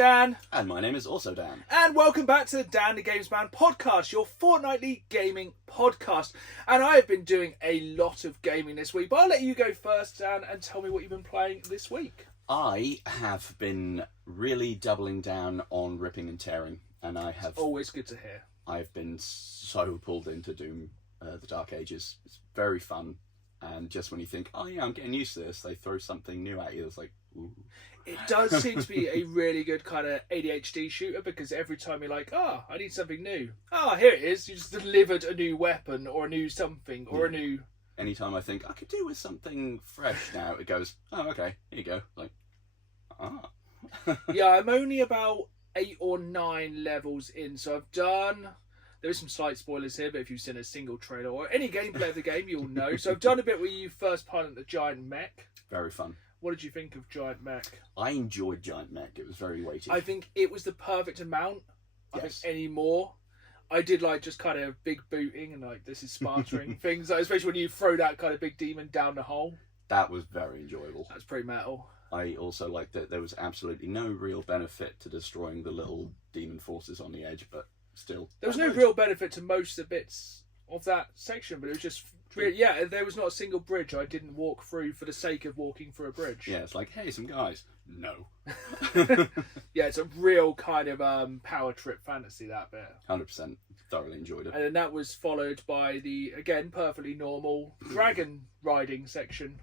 Dan. And my name is also Dan. And welcome back to the Dan the Games Man podcast, your fortnightly gaming podcast. And I have been doing a lot of gaming this week, but I'll let you go first, Dan, and tell me what you've been playing this week. I have been really doubling down on ripping and tearing, and I have... It's always good to hear. I've been so pulled into Doom, the Dark Ages. It's very fun, and just when you think, oh yeah, I'm getting used to this, they throw something new at you. It's like, ooh. It does seem to be a really good kind of ADHD shooter, because every time you're like, I need something new. Here it is. You just delivered a new weapon or a new something or a new... Anytime I think, I could do with something fresh now, it goes, oh, okay, here you go. Like, Yeah, I'm only about 8 or 9 levels in, so I've done... There is some slight spoilers here, but if you've seen a single trailer or any gameplay of the game, you'll know. So I've done a bit where you first pilot the giant mech. Very fun. What did you think of Giant Mech? I enjoyed Giant Mech. It was very weighty. I think it was the perfect amount. I Yes. think any more. I did like just kind of big booting and like this is spartering things, like, especially when you throw that kind of big demon down the hole. That was very enjoyable. That's pretty metal. I also liked that there was absolutely no real benefit to destroying the little demon forces on the edge, but still. There was no real benefit to most of the bits of that section, but it was just... Yeah, there was not a single bridge I didn't walk through for the sake of walking through a bridge. Yeah, it's like, hey, some guys. No. Yeah, it's a real kind of power trip fantasy, that bit. 100%. Thoroughly enjoyed it. And then that was followed by the, again, perfectly normal dragon riding section.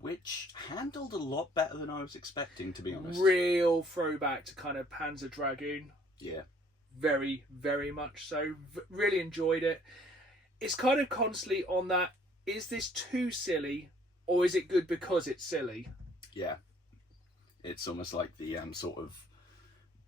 Which handled a lot better than I was expecting, to be honest. Real throwback to kind of Panzer Dragoon. Yeah. Very, very much so. Really enjoyed it. It's kind of constantly on that, is this too silly or is it good because it's silly? Yeah. It's almost like the sort of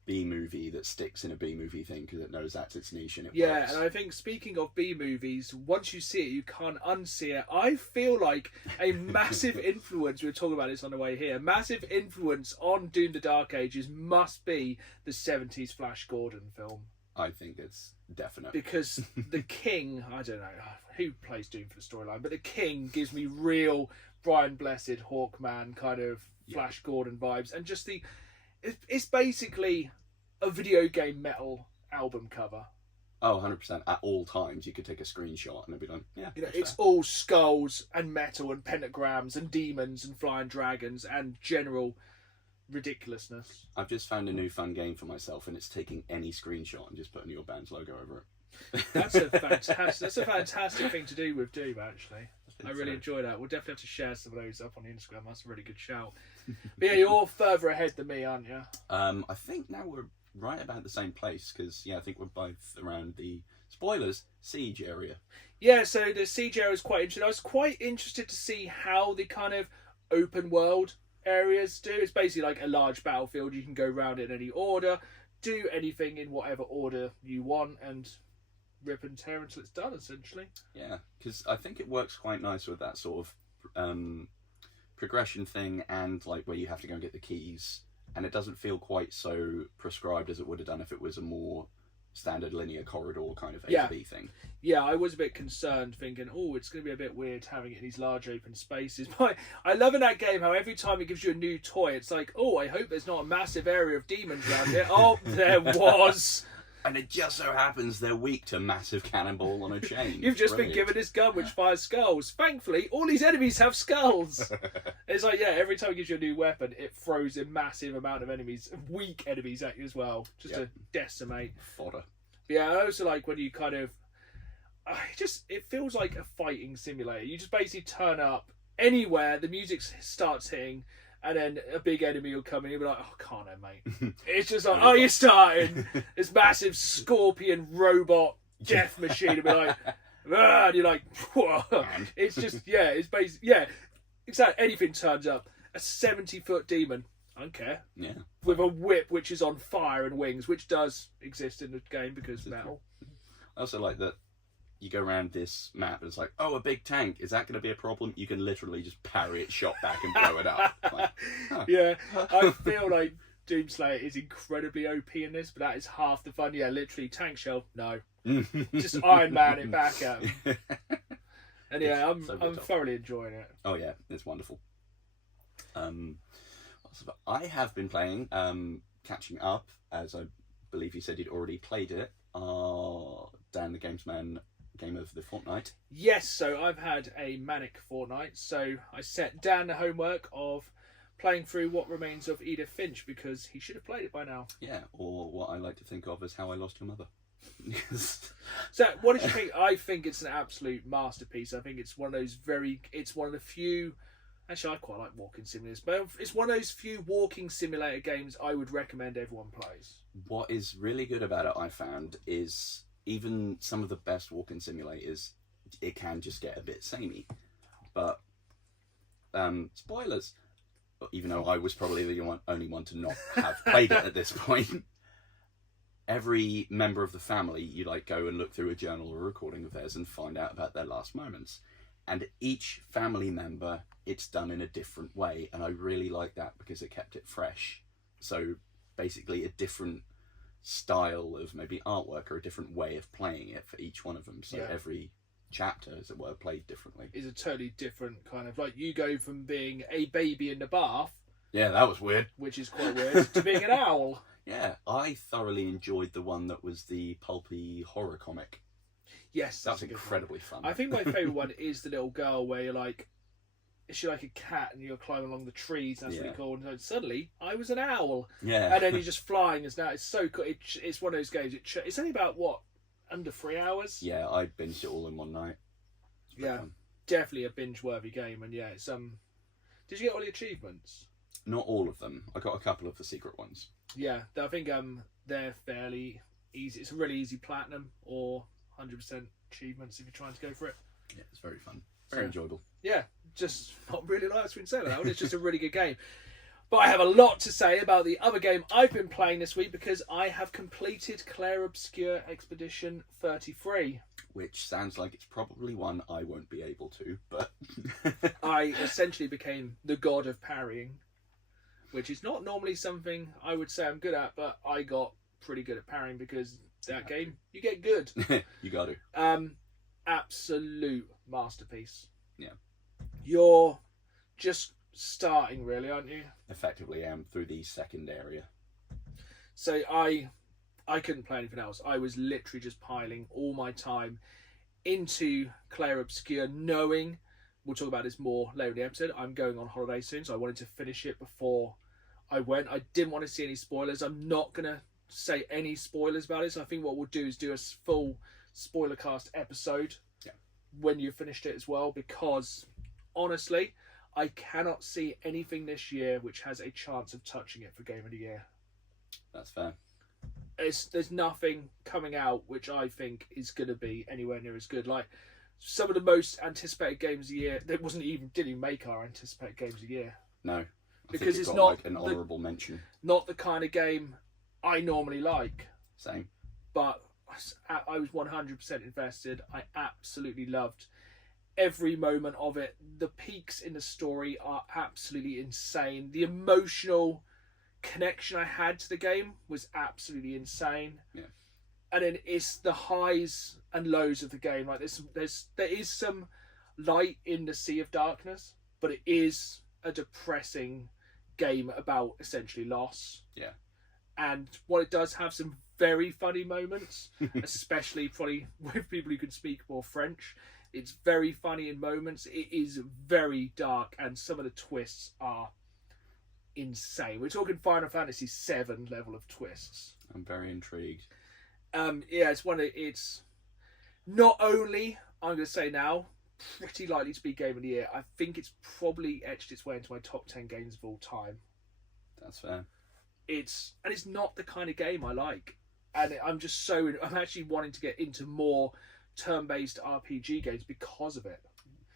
B-movie that sticks in a B-movie thing because it knows that's its niche and it works. And I think speaking of B-movies, once you see it, you can't unsee it. I feel like a massive influence, we were talking about this on the way here, massive influence on Doom the Dark Ages must be the 70s Flash Gordon film. I think it's definite. Because the King, I don't know who plays Doom for the storyline, but the King gives me real Brian Blessed, Hawkman kind of Flash Gordon vibes. And just it's basically a video game metal album cover. Oh, 100%. At all times, you could take a screenshot and it'd be like, yeah. You know, it's all skulls and metal and pentagrams and demons and flying dragons and general ridiculousness. I've just found a new fun game for myself, and it's taking any screenshot and just putting your band's logo over it. That's a fantastic thing to do with Doom, actually. I really enjoy that. We'll definitely have to share some of those up on Instagram. That's a really good shout. But yeah, you're further ahead than me, aren't you? I think now we're right about the same place, because I think we're both around the spoilers siege area. Yeah, so the siege area is quite interesting. I was quite interested to see how the kind of open world areas do. It's basically like a large battlefield. You can go around in any order, do anything in whatever order you want, and rip and tear until it's done, essentially. Yeah, because I think it works quite nice with that sort of progression thing, and like where you have to go and get the keys, and it doesn't feel quite so prescribed as it would have done if it was a more standard linear corridor kind of A to B thing. Yeah, I was a bit concerned, thinking, it's going to be a bit weird having it in these large open spaces. But I love in that game how every time it gives you a new toy, it's like, I hope there's not a massive area of demons around here. Oh, there was. And it just so happens they're weak to massive cannonball on a chain. You've just been given this gun which fires skulls. Thankfully, all these enemies have skulls. It's like, every time it gives you a new weapon, it throws a massive amount of enemies, weak enemies at you as well, just to decimate. Fodder. Yeah, I also like when you kind of... it feels like a fighting simulator. You just basically turn up anywhere, the music starts hitting, and then a big enemy will come in, you'll be like, can't I, mate? It's just like, you're starting. This massive scorpion robot death machine will be like, and you're like, whoa. It's just, it's basically, exactly. Anything turns up. A 70-foot demon, I don't care. Yeah. With a whip which is on fire and wings, which does exist in the game because metal. I also like that you go around this map and it's like, a big tank. Is that going to be a problem? You can literally just parry it, shot back, and blow it up. Like, Yeah, I feel like Doomslayer is incredibly OP in this, but that is half the fun. Yeah, literally, tank shell, no. Just Iron Man it back at him. And yeah, I'm thoroughly enjoying it. Oh yeah, it's wonderful. I have been playing catching up, as I believe you said you'd already played it, are Dan the Gamesman Game of the Fortnight. Yes, so I've had a manic fortnight. So I set Dan the homework of playing through what remains of Edith Finch, because he should have played it by now. Yeah, or what I like to think of as How I Lost Your Mother. So what did you think? I think it's an absolute masterpiece. I think it's one of those it's one of the few, actually I quite like walking simulators, but it's one of those few walking simulator games I would recommend everyone plays. What is really good about it, I found, is even some of the best walking simulators, it can just get a bit samey. But spoilers, even though I was probably the only one to not have played it at this point. Every member of the family, you like go and look through a journal or a recording of theirs and find out about their last moments. And each family member, it's done in a different way. And I really like that because it kept it fresh. So basically a different style of maybe artwork or a different way of playing it for each one of them. So every chapter, as it were, played differently. Is a totally different kind of, like, you go from being a baby in the bath. Yeah, that was weird. Which is quite weird, to being an owl. Yeah, I thoroughly enjoyed the one that was the pulpy horror comic. Yes, that was incredibly fun. I think my favourite one is the little girl where you're like, is she like a cat and you're climbing along the trees? That's really cool. And suddenly, I was an owl. Yeah. And then you're just flying. It's so cool. It's one of those games. It's only about, what, under 3 hours? Yeah, I binged it all in one night. Fun. Definitely a binge-worthy game. And yeah, it's did you get all the achievements? Not all of them. I got a couple of the secret ones. Yeah, I think they're fairly easy. It's a really easy platinum or 100% achievements if you're trying to go for it. Yeah, it's very fun. Very enjoyable. Yeah, just not really nice to say that one. It's just a really good game. But I have a lot to say about the other game I've been playing this week because I have completed Clair Obscur Expedition 33. Which sounds like it's probably one I won't be able to, but... I essentially became the god of parrying, which is not normally something I would say I'm good at, but I got pretty good at parrying because that game, you get good. You got to. Absolute masterpiece. Yeah. You're just starting, really, aren't you? Effectively, I am through the second area. So I couldn't play anything else. I was literally just piling all my time into Clair Obscur, knowing, we'll talk about this more later in the episode, I'm going on holiday soon, so I wanted to finish it before I went. I didn't want to see any spoilers. I'm not going to say any spoilers about it, so I think what we'll do is do a full spoiler cast episode when you've finished it as well, because honestly, I cannot see anything this year which has a chance of touching it for Game of the Year. That's fair. There's nothing coming out which I think is going to be anywhere near as good. Like, some of the most anticipated games of the year, didn't even make our anticipated games of the year. No. Because it's got, not like an honourable mention. Not the kind of game I normally like. Same. But I was 100% invested. I absolutely loved every moment of it. The peaks in the story are absolutely insane. The emotional connection I had to the game was absolutely insane. Yeah. And then it's the highs and lows of the game. Like there is some light in the sea of darkness, but it is a depressing game about essentially loss. Yeah. And while it does have some very funny moments, especially probably with people who can speak more French, it's very funny in moments. It is very dark, and some of the twists are insane. We're talking Final Fantasy VII level of twists. I'm very intrigued. Yeah, it's not only, I'm going to say now, pretty likely to be Game of the Year. I think it's probably etched its way into my top 10 games of all time. That's fair. It's not the kind of game I like, and I'm actually wanting to get into more turn-based RPG games because of it.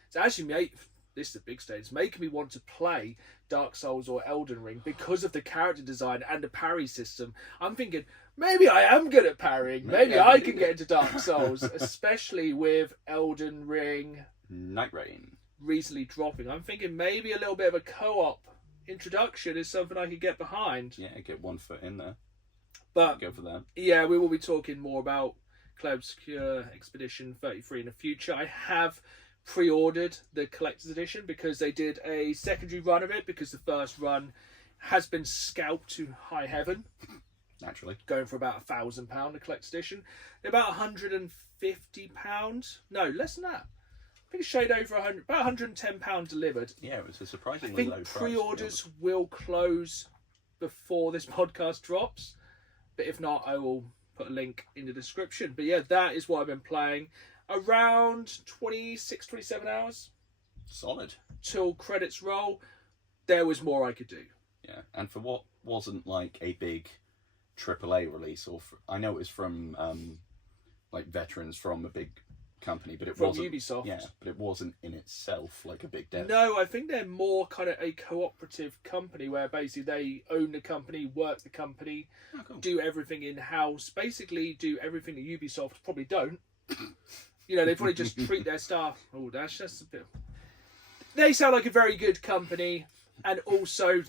It's actually this is a big stage. It's making me want to play Dark Souls or Elden Ring because of the character design and the parry system. I'm thinking, maybe I am good at parrying. Maybe I can get into Dark Souls, especially with Elden Ring Night Rain recently dropping. I'm thinking maybe a little bit of a co-op introduction is something I could get behind. Yeah, get one foot in there. But go for that. Yeah, we will be talking more about Clair Obscur Expedition 33 in the future. I have pre-ordered the collector's edition because they did a secondary run of it, because the first run has been scalped to high heaven. Naturally. Going for about £1,000, the collector's edition. They're about £150. No, less than that. I think it's shade over 100, about £110 delivered. Yeah, it was a surprisingly low price. I think pre-orders will close before this podcast drops. But if not, I will put a link in the description. But yeah, that is what I've been playing. Around 26, 27 hours. Solid. Till credits roll. There was more I could do. Yeah, and for what wasn't like a big AAA release, I know it was from like veterans from a big company, but it wasn't Ubisoft. Yeah, but it wasn't in itself like a big dev. No, I think they're more kind of a cooperative company where basically they own the company, work the company, cool. Do everything in house, basically do everything that Ubisoft probably don't. You know, they probably just treat their staff. Oh, that's just a bit. They sound like a very good company. And also,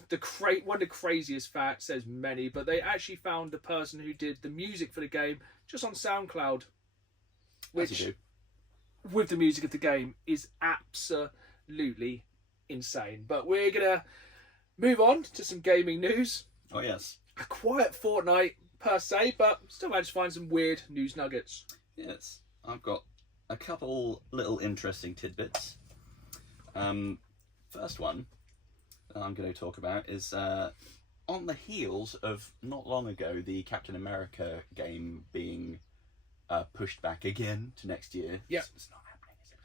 one of the craziest facts, there's many, but they actually found the person who did the music for the game just on SoundCloud. Which, with the music of the game, is absolutely insane. But we're going to move on to some gaming news. Oh, yes. A quiet fortnight, per se, but still managed to find some weird news nuggets. Yes. I've got a couple little interesting tidbits. First one I'm going to talk about is on the heels of not long ago the Captain America game being pushed back again to next year. Yeah, it's not happening, is it?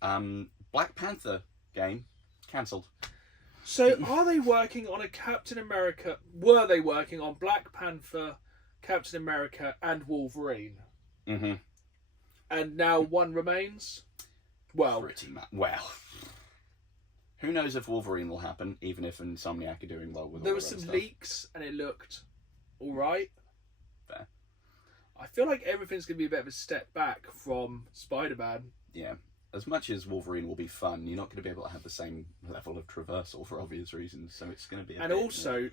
No. Black Panther game cancelled. So are they working on a Captain America? Were they working on Black Panther, Captain America, and Wolverine? Mm-hmm. And now one remains. Well, well. Who knows if Wolverine will happen, even if Insomniac are doing well with all there were some leaks and it looked alright. Fair. I feel like everything's going to be a bit of a step back from Spider-Man. Yeah. As much as Wolverine will be fun, you're not going to be able to have the same level of traversal for obvious reasons, so it's going to be a and bit, also,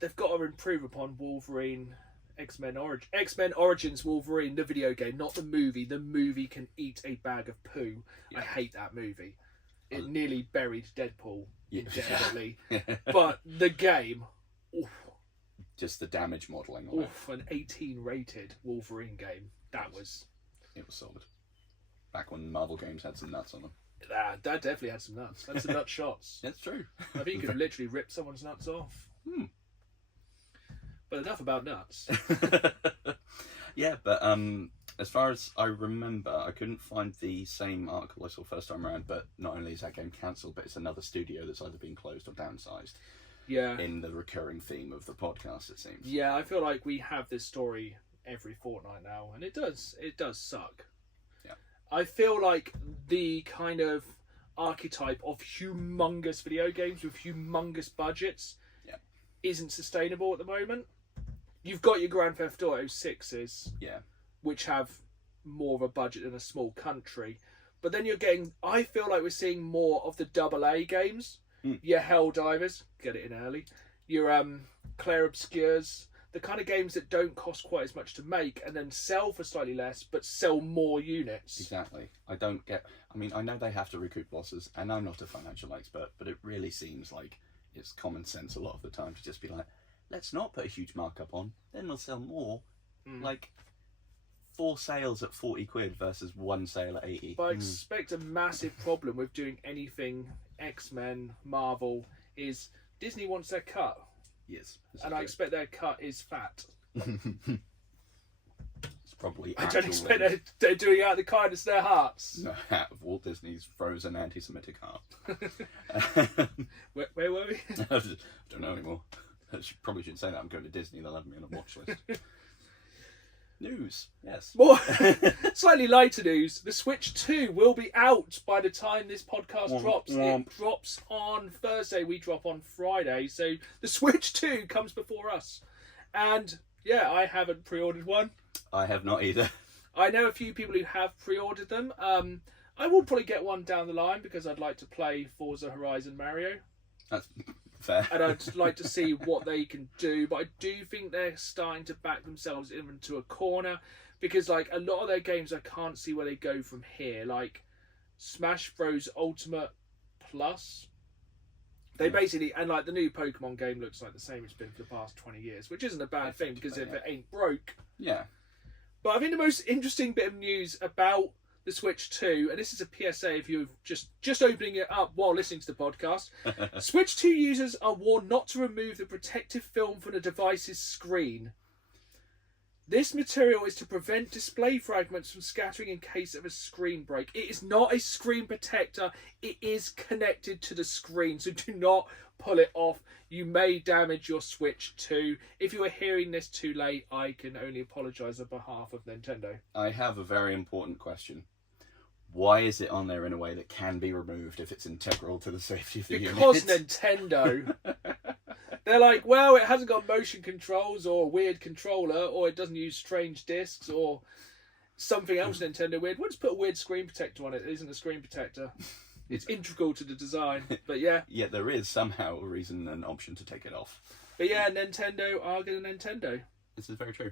they've got to improve upon Wolverine X-Men Origins Wolverine, the video game, not the movie. The movie can eat a bag of poo. Yeah. I hate that movie. It nearly buried Deadpool indefinitely. Yeah. But the game, oof. Just the damage modelling. Oof, an 18 rated Wolverine game. It was solid. Back when Marvel games had some nuts on them. That definitely had some nuts. Had some nut shots. That's true. I think you could literally rip someone's nuts off. But enough about nuts. Yeah, but as far as I remember, I couldn't find the same article I saw first time around, but not only is that game cancelled, but it's another studio that's either been closed or downsized. Yeah. In the recurring theme of the podcast, it seems. Yeah, I feel like we have this story every fortnight now, and it does suck. Yeah. I feel like the kind of archetype of humongous video games with humongous budgets isn't sustainable at the moment. You've got your Grand Theft Auto 6s, which have more of a budget than a small country. But then I feel like we're seeing more of the AA games. Your Helldivers, get it in early. Your Clair Obscurs, the kind of games that don't cost quite as much to make and then sell for slightly less, but sell more units. Exactly. I know they have to recoup losses, and I'm not a financial expert, but it really seems like it's common sense a lot of the time to just be like, let's not put a huge markup on, then we'll sell more. Like 4 sales at 40 quid versus 1 sale at 80. But I expect a massive problem with doing anything X-Men, Marvel, is Disney wants their cut. Yes. And I expect their cut is fat. It's probably I don't expect they're doing it out of the kindness of their hearts. No, out of Walt Disney's frozen anti-Semitic heart. Where were we? I don't know anymore. I probably shouldn't say that. I'm going to Disney. They'll have me on a watch list. News, yes. More slightly lighter news. The Switch 2 will be out by the time this podcast drops. It drops on Thursday. We drop on Friday. So the Switch 2 comes before us. And yeah, I haven't pre-ordered one. I have not either. I know a few people who have pre-ordered them. I will probably get one down the line because I'd like to play Forza Horizon Mario. That's fair. And I'd like to see what they can do. But I do think they're starting to back themselves into a corner. Because like a lot of their games, I can't see where they go from here. Like Smash Bros. Ultimate Plus. They basically, and like the new Pokemon game looks like the same it's been for the past 20 years, which isn't a bad thing because if it ain't broke. Yeah. But I think the most interesting bit of news about the Switch 2, and this is a PSA if you're just opening it up while listening to the podcast, Switch 2 users are warned not to remove the protective film from the device's screen. This material is to prevent display fragments from scattering in case of a screen break. It is not a screen protector. It is connected to the screen, so do not pull it off. You may damage your Switch 2. If you are hearing this too late, I can only apologise on behalf of Nintendo. I have a very important question. Why is it on there in a way that can be removed if it's integral to the safety of the unit? Because Nintendo. They're like, well, it hasn't got motion controls or a weird controller, or it doesn't use strange discs or something else Nintendo weird. We'll just put a weird screen protector on it. It isn't a screen protector. It's integral to the design. But yeah. Yeah, there is somehow a reason and option to take it off. But yeah, Nintendo are going to Nintendo. This is very true.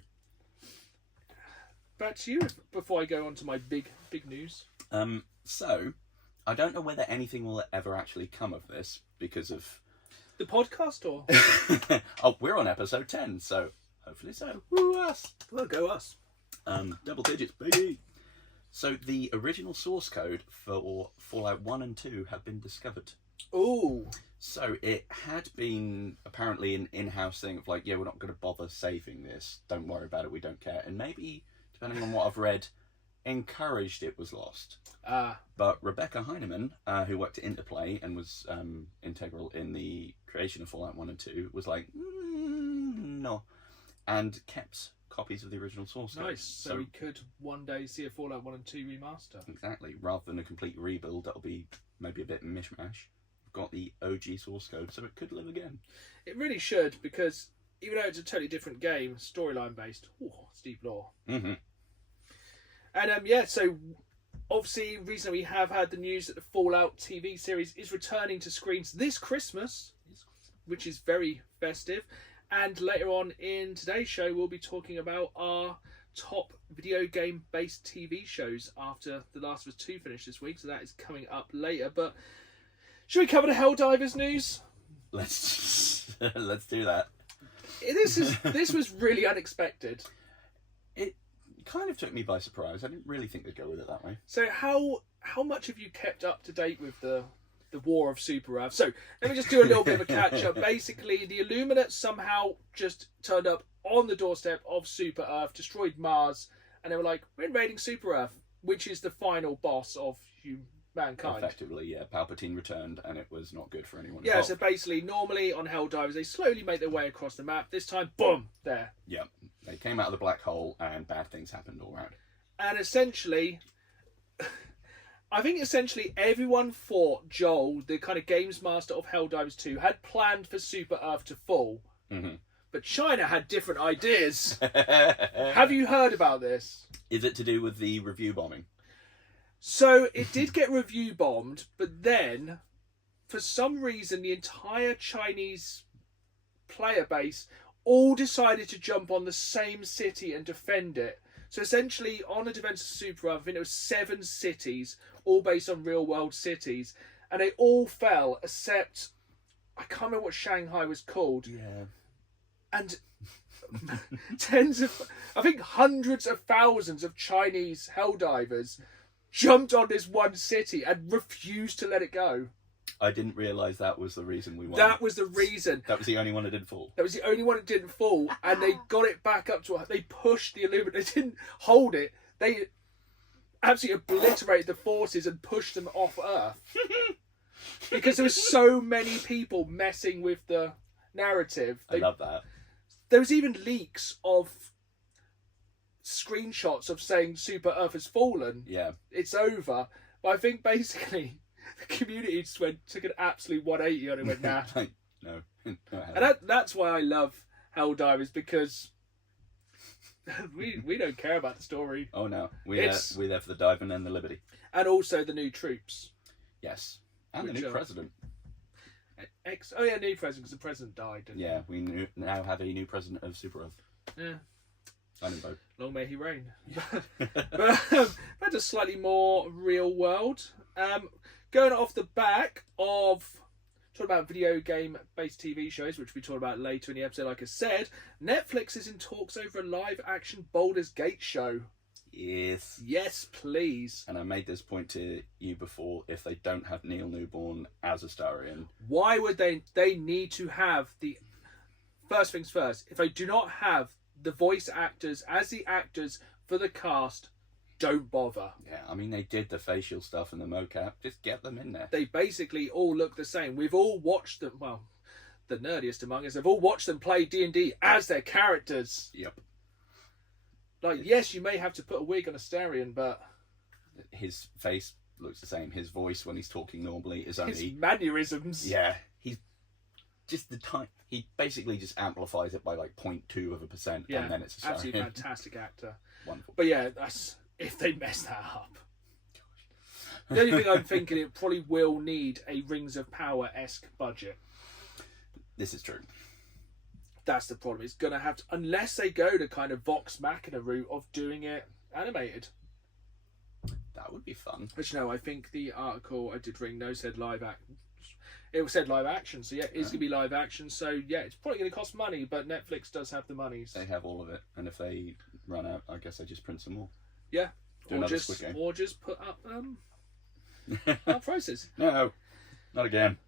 Back to you before I go on to my big news. So, I don't know whether anything will ever actually come of this because of... The podcast or? Oh, we're on episode 10, so hopefully so. Woo, us! Well, go us. Double digits, baby! So, the original source code for Fallout 1 and 2 have been discovered. Ooh. So, it had been apparently an in-house thing of like, yeah, we're not going to bother saving this. Don't worry about it, we don't care. And maybe, depending on what I've read, encouraged it was lost. But Rebecca Heinemann, who worked at Interplay and was integral in the creation of Fallout 1 and 2, was like, no, and kept copies of the original source code. Nice, so we could one day see a Fallout 1 and 2 remaster. Exactly, rather than a complete rebuild that'll be maybe a bit mishmash. We've got the OG source code, so it could live again. It really should, because even though it's a totally different game, storyline based, steep lore. Mm-hmm. And yeah, so obviously recently we have had the news that the Fallout TV series is returning to screens this Christmas, which is very festive. And later on in today's show, we'll be talking about our top video game based TV shows after The Last of Us 2 finished this week. So that is coming up later. But should we cover the Helldivers news? Let's do that. This was really unexpected. It kind of took me by surprise. I didn't really think they'd go with it that way. So how much have you kept up to date with the War of Super Earth? So let me just do a little bit of a catch up. Basically, the Illuminates somehow just turned up on the doorstep of Super Earth, destroyed Mars, and they were like, we're invading Super Earth, which is the final boss of mankind. Effectively, yeah. Palpatine returned, and it was not good for anyone. Yeah, involved. so basically, normally on Helldivers, they slowly make their way across the map. This time, boom, there. Yeah, they came out of the black hole, and bad things happened all around. And essentially, I think everyone thought Joel, the kind of games master of Helldivers 2, had planned for Super Earth to fall. Mm-hmm. But China had different ideas. Have you heard about this? Is it to do with the review bombing? So it did get review bombed, but then, for some reason, the entire Chinese player base all decided to jump on the same city and defend it. So essentially, on the defense of Super Earth, I think it was 7 cities, all based on real-world cities, and they all fell, except I can't remember what Shanghai was called. Yeah. And hundreds of thousands of Chinese Helldivers jumped on this one city and refused to let it go. I didn't realise that was the reason we won. That was the reason. That was the only one that didn't fall. That was the only one that didn't fall, and they got it back up to... They pushed the Illuminati. They didn't hold it. They absolutely obliterated the forces and pushed them off Earth. Because there was so many people messing with the narrative. I love that. There was even leaks of screenshots of saying Super Earth has fallen. Yeah. It's over. But I think basically the community just took an absolute 180 on it and went, nah. No. And that's why I love Helldivers, because we don't care about the story. Oh no. We're there for the dive and the liberty. And also the new troops. Yes. And the new president. New president, because the president died. Yeah, we now have a new president of Super Earth. Yeah. I didn't vote. Long may he reign. But that's a slightly more real world. Going off the back of talking about video game based TV shows, which we talk about later in the episode. Like I said, Netflix is in talks over a live action Baldur's Gate show. Yes. Yes, please. And I made this point to you before. If they don't have Neil Newborn as Astarion, why would they? They need to have the first things first. If they do not have the voice actors as the actors for the cast, don't bother. yeah, I mean they did the facial stuff and the mocap. Just get them in there. They basically all look the same. We've all watched them. Well, the nerdiest among us have all watched them play D&D as their characters. Yep. Like, yes, you may have to put a wig on Astarion, but His face looks the same. His voice when he's talking normally is only his mannerisms. yeah. He's just the time. He basically just amplifies it by like 0.2%, Yeah, and then it's Astarion. absolutely fantastic actor. Wonderful. But yeah, that's if they mess that up. The only thing I'm thinking, it probably will need a Rings of Power-esque budget. This is true. That's the problem. It's going to have to, unless they go the kind of Vox Machina route of doing it animated. That would be fun. Which, no, I think the article I did read said live action. It said live action, so yeah, it's going to be live action. So yeah, it's probably going to cost money, but Netflix does have the monies. They have all of it, and if they run out, I guess they just print some more. Yeah, Do another Squid Game. or just put up prices. No, not again.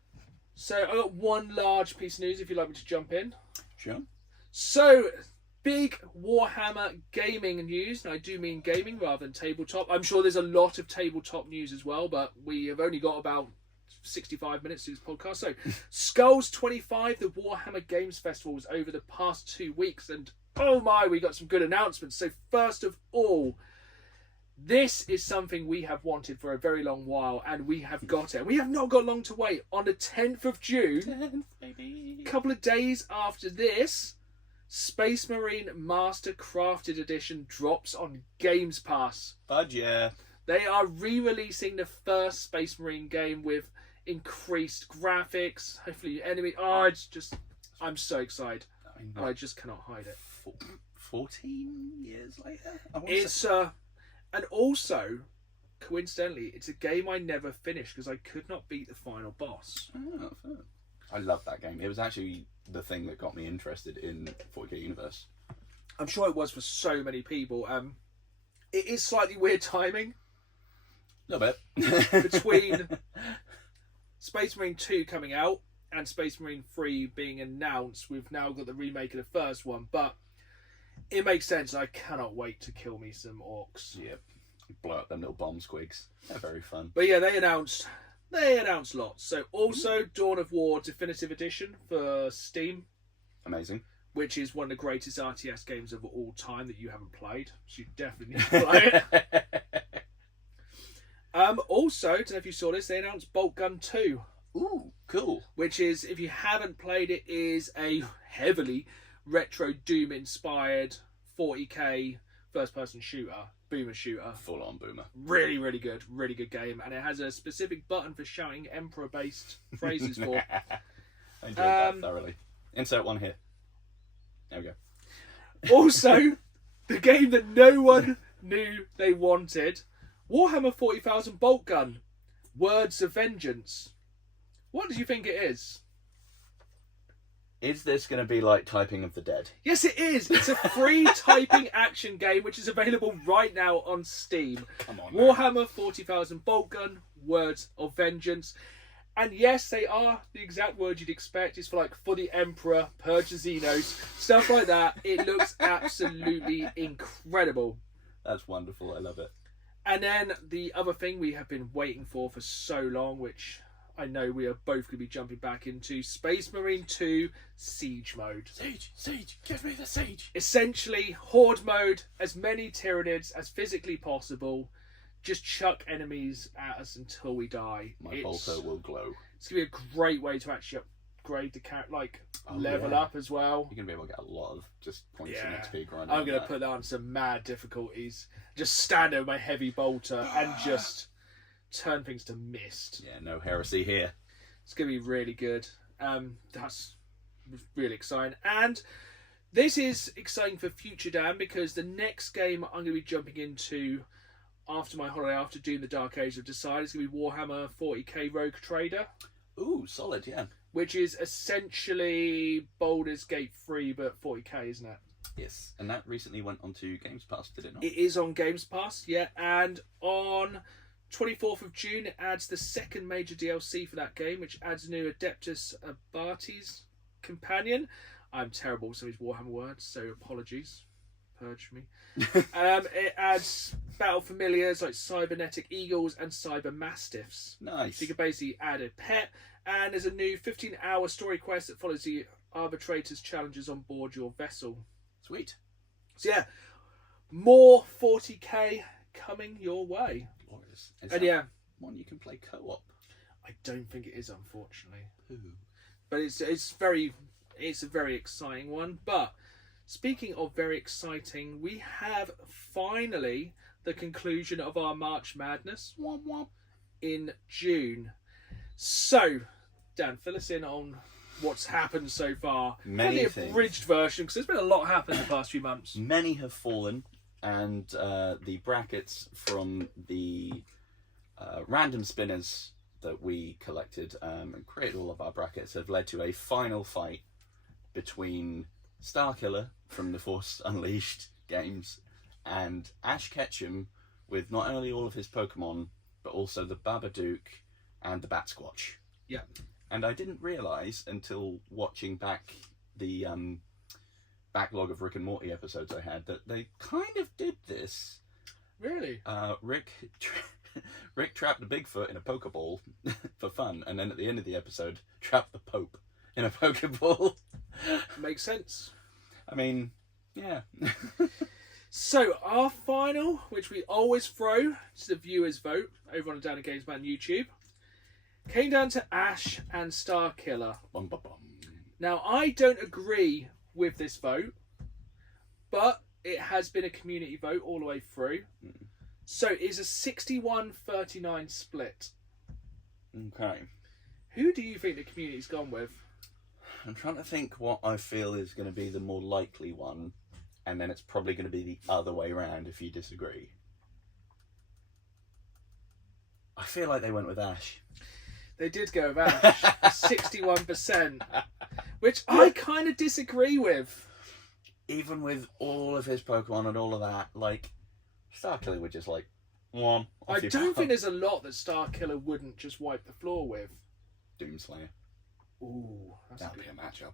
So I got one large piece of news. If you'd like me to jump in. Sure. So, big Warhammer gaming news, and I do mean gaming rather than tabletop. I'm sure there's a lot of tabletop news as well, but we have only got about 65 minutes to this podcast. So, Skulls 25, the Warhammer Games Festival, was over the past 2 weeks, and oh my, we got some good announcements. So, first of all, this is something we have wanted for a very long while, and we have got it. We have not got long to wait. On the 10th of June, a couple of days after this, Space Marine Master Crafted Edition drops on Games Pass. But yeah. They are re-releasing the first Space Marine game with increased graphics, hopefully enemy... Oh, it's just... I'm so excited. I just cannot hide it. 14 years later? It's... And also, coincidentally, it's a game I never finished because I could not beat the final boss. Oh, fair. I love that game. It was actually the thing that got me interested in 40K Universe. I'm sure it was for so many people. It is slightly weird timing. A little bit. Between Space Marine 2 coming out and Space Marine 3 being announced. We've now got the remake of the first one, but it makes sense. I cannot wait to kill me some orcs. Yep. Blow up them little bomb squigs. They're very fun. But yeah, they announced lots. So also Dawn of War Definitive Edition for Steam. Amazing. Which is one of the greatest RTS games of all time that you haven't played. So you definitely need to play it. Also, I don't know if you saw this, they announced Bolt Gun 2. Ooh, cool. Which is, if you haven't played it, is a heavily retro Doom-inspired 40k first-person shooter, boomer shooter. Full-on boomer. Really, really good game. And it has a specific button for shouting Emperor-based phrases for. I enjoyed that thoroughly. Insert one here. There we go. Also, the game that no one knew they wanted, Warhammer 40,000 Bolt Gun, Words of Vengeance. What do you think it is? Is this going to be like Typing of the Dead? Yes, it is. It's a free typing action game which is available right now on Steam. Come on, Warhammer 40,000 Bolt Gun, Words of Vengeance. And yes, they are the exact word you'd expect. It's for the Emperor, Purge the Xenos, stuff like that. It looks absolutely incredible. That's wonderful. I love it. And then the other thing we have been waiting for so long, which I know we are both going to be jumping back into, Space Marine 2 Siege Mode. Siege, give me the siege. Essentially, Horde mode, as many Tyranids as physically possible. Just chuck enemies at us until we die. My bolter will glow. It's going to be a great way to actually upgrade the level up as well. You're going to be able to get a lot of just points and XP grinding. I'm going to put that on some mad difficulties. Just stand over my heavy bolter and just turn things to mist. Yeah, no heresy here. It's going to be really good. That's really exciting. And this is exciting for future Dan, because the next game I'm going to be jumping into after my holiday, after doing the Dark Age of Decide, is going to be Warhammer 40k Rogue Trader. Ooh, solid, yeah. which is essentially Baldur's Gate 3, but 40k, isn't it? Yes, and that recently went onto Games Pass, did it not? It is on Games Pass, yeah, and on 24th of June it adds the second major DLC for that game, which adds a new Adeptus Abartes companion. I'm terrible with some of these Warhammer words, so apologies. Purge me. It adds battle familiars like cybernetic eagles and cyber mastiffs. Nice. So you can basically add a pet, and there's a new 15-hour story quest that follows the arbitrator's challenges on board your vessel. Sweet. So yeah, more 40k coming your way. Glorious. And yeah, one you can play co-op. I don't think it is, unfortunately. Ooh. But it's a very exciting one. But speaking of very exciting, we have finally the conclusion of our March Madness Womp womp. in June. So, Dan, fill us in on what's happened so far. Many Only things. abridged version, because there's been a lot happened in the past few months. Many have fallen, and the brackets from the random spinners that we collected and created all of our brackets have led to a final fight between Starkiller from the Force Unleashed games and Ash Ketchum with not only all of his Pokemon, but also the Babadook and the Batsquatch. Yeah. And I didn't realise until watching back the backlog of Rick and Morty episodes I had that they kind of did this. Really? Rick trapped the Bigfoot in a Pokeball for fun, and then at the end of the episode, trapped the Pope in a Pokeball. Makes sense. I mean, yeah. So, our final, which we always throw to the viewers' vote over on the Down Games Man YouTube, came down to Ash and Starkiller. Bum, bum, bum. Now, I don't agree with this vote, but it has been a community vote all the way through. So, it's a 61-39 split. Okay. Who do you think the community's gone with? I'm trying to think what I feel is going to be the more likely one, and then it's probably going to be the other way around if you disagree. I feel like they went with Ash. They did go with Ash, 61%, which I kind of disagree with. Even with all of his Pokemon and all of that, like, Starkiller would just like, one. I don't think there's a lot that Starkiller wouldn't just wipe the floor with. Doomslayer. Ooh, that's That'll good. be a matchup.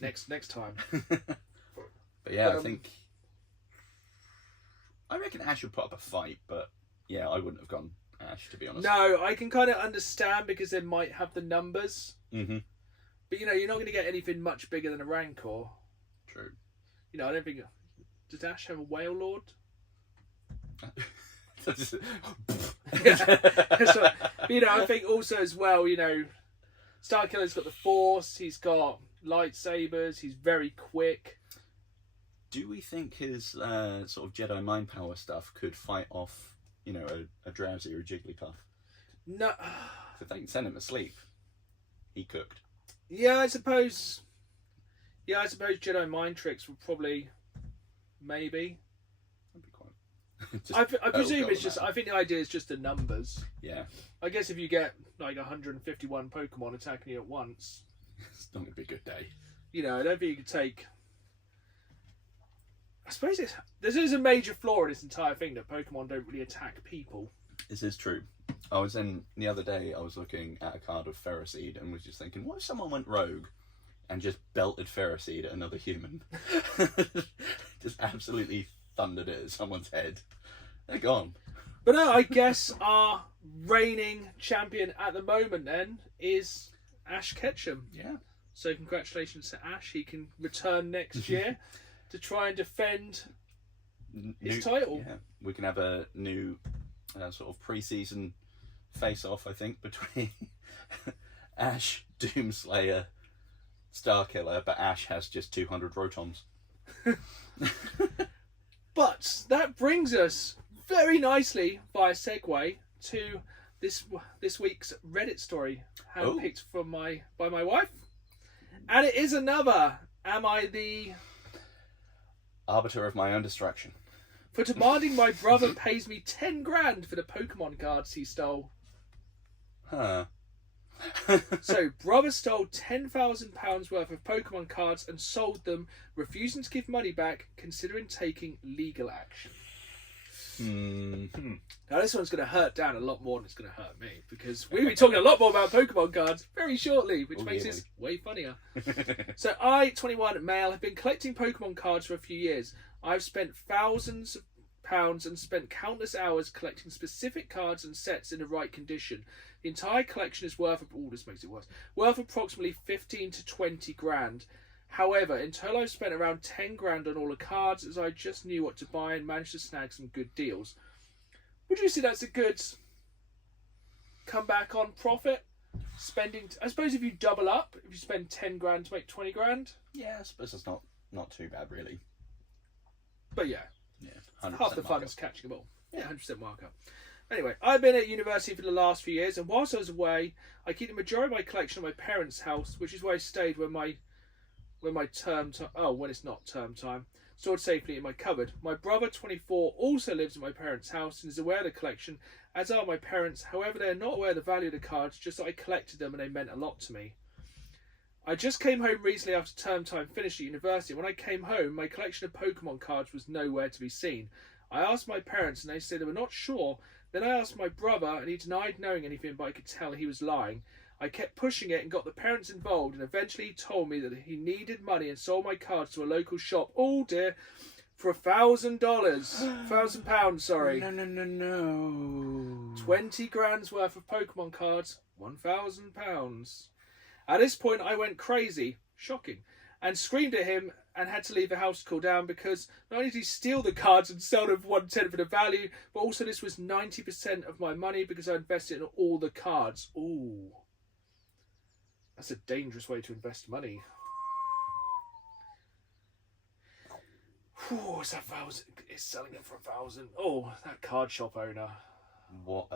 Next time. But yeah, I reckon Ash would put up a fight, but yeah, I wouldn't have gone Ash, to be honest. No, I can kind of understand because they might have the numbers. Mm-hmm. But, you're not going to get anything much bigger than a Rancor. True. I don't think... Does Ash have a Whale Lord? Yeah. So, I think also as well, Starkiller's got the Force, he's got lightsabers, he's very quick. Do we think his sort of Jedi mind power stuff could fight off, a Drowsy or a Jigglypuff? No. If they can send him asleep, he cooked. Yeah, I suppose Jedi mind tricks would probably, maybe. That'd be quite... I presume it's just, I think the idea is just the numbers. Yeah. I guess if you get like 151 Pokemon attacking you at once, it's not going to be a good day. I don't think you could take... I suppose this is a major flaw in this entire thing, that Pokemon don't really attack people. This is true. The other day, I was looking at a card of Ferroseed and was just thinking, what if someone went rogue and just belted Ferroseed at another human? Just absolutely thundered it at someone's head. They're gone. But no, I guess our reigning champion at the moment then is Ash Ketchum. Yeah. So congratulations to Ash. He can return next year to try and defend his title. Yeah. We can have a new sort of pre-season face-off, I think, between Ash, Doomslayer, Starkiller, but Ash has just 200 Rotons. But that brings us very nicely via segue to this week's Reddit story, handpicked by my wife, and it is another. Am I the arbiter of my own destruction? For demanding my brother pays me 10 grand for the Pokemon cards he stole. Huh. So, brother stole £10,000 worth of Pokemon cards and sold them, refusing to give money back, considering taking legal action. Now, this one's going to hurt Dan a lot more than it's going to hurt me, because we'll be talking a lot more about Pokemon cards very shortly, which makes this way funnier. So, I, 21, male, have been collecting Pokemon cards for a few years. I've spent thousands of pounds and spent countless hours collecting specific cards and sets in the right condition. The entire collection is worth this makes it worse. Worth approximately 15 to 20 grand. However, in total I've spent around 10 grand on all the cards, as I just knew what to buy and managed to snag some good deals. Would you say that's a good comeback on profit? Spending, I suppose if you double up, if you spend 10 grand to make 20 grand? Yeah, I suppose it's not too bad, really. But yeah. Yeah, half the fun is catching them all. Yeah, 100% markup. Anyway, I've been at university for the last few years, and whilst I was away, I keep the majority of my collection at my parents' house, which is where I stayed when when it's not term time, stored safely in my cupboard. My brother, 24, also lives at my parents' house and is aware of the collection, as are my parents. However, they are not aware of the value of the cards, just that I collected them and they meant a lot to me. I just came home recently after term time finished at university. When I came home, my collection of Pokemon cards was nowhere to be seen. I asked my parents and they said they were not sure. Then I asked my brother and he denied knowing anything, but I could tell he was lying. I kept pushing it and got the parents involved, and eventually he told me that he needed money and sold my cards to a local shop. Oh dear. For £1,000. £1,000, sorry. No. 20 grand's worth of Pokemon cards. £1,000. At this point, I went crazy, shocking, and screamed at him and had to leave the house to cool down, because not only did he steal the cards and sell them for 1/10 of the value, but also this was 90% of my money because I invested in all the cards. Ooh. That's a dangerous way to invest money. Ooh, it's selling it for £1,000. Oh, that card shop owner. What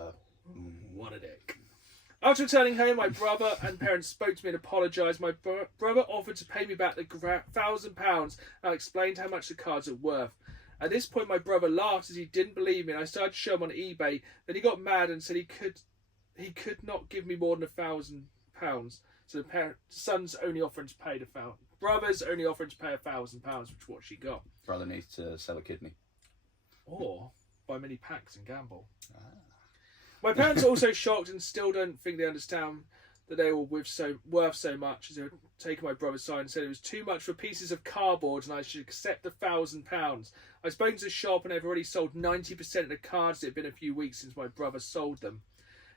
What a dick. After returning home, my brother and parents spoke to me and apologised. My brother offered to pay me back the £1,000, and I explained how much the cards are worth. At this point, my brother laughed as he didn't believe me, and I started to show him on eBay. Then he got mad and said he could not give me more than £1,000. So the son's only offering to pay brother's only offering to pay £1,000, which is what she got. Brother needs to sell a kidney. Or buy many packs and gamble. My parents are also shocked and still don't think they understand that they were worth so much, as they were taking my brother's side and said it was too much for pieces of cardboard and I should accept the £1,000. I've spoken to the shop and they've already sold 90% of the cards. It had been a few weeks since my brother sold them.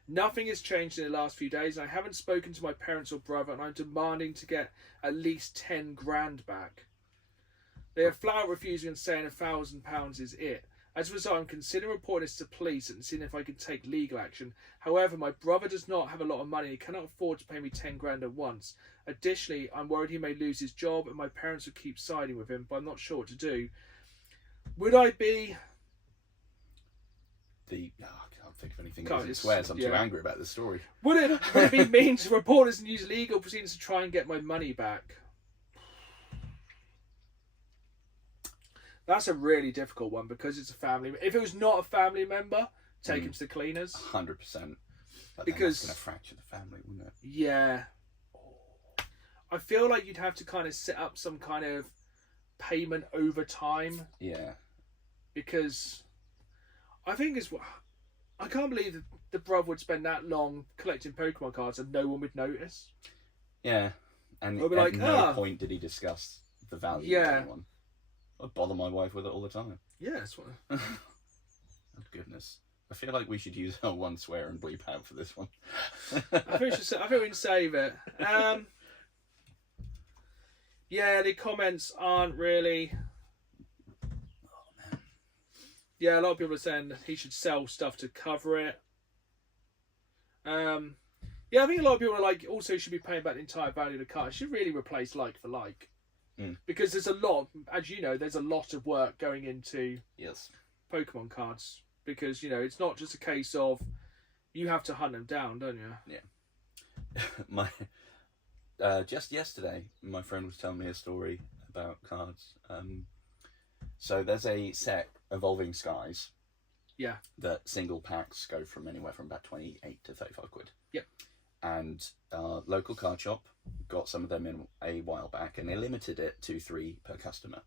Nothing has changed in the last few days. I haven't spoken to my parents or brother, and I'm demanding to get at least 10 grand back. They are flat out refusing and saying £1,000 is it. As a result, I'm considering reporting this to police and seeing if I can take legal action. However, my brother does not have a lot of money. He cannot afford to pay me 10 grand at once. Additionally, I'm worried he may lose his job and my parents will keep siding with him, but I'm not sure what to do. Would I be... I can't think of anything that isn't swears. I'm too angry about this story. Would it be mean to report this and use legal proceedings to try and get my money back? That's a really difficult one because it's a family. If it was not a family member, take him to the cleaners. 100%. But because that's going to fracture the family, wouldn't it? Yeah. I feel like you'd have to kind of set up some kind of payment over time. Yeah. Because I think I can't believe that the brother would spend that long collecting Pokemon cards and no one would notice. Yeah. And I'd be at like, no point did he discuss the value of anyone. I bother my wife with it all the time. Yeah, that's what. Oh, goodness. I feel like we should use our one swear and bleep out for this one. I think we can save it. Yeah, the comments aren't really. Oh man. Yeah, a lot of people are saying that he should sell stuff to cover it. Yeah, I think a lot of people are like also should be paying back the entire value of the car. It should really replace like for like. Because there's a lot, as you know, there's a lot of work going into Pokemon cards. Because, you know, it's not just a case of you have to hunt them down, don't you? Yeah. Just yesterday, my friend was telling me a story about cards. So there's a set, Evolving Skies. Yeah. That single packs go from anywhere from about 28 to 35 quid. Yep. and our local card shop got some of them in a while back, and they limited it to 3 per customer.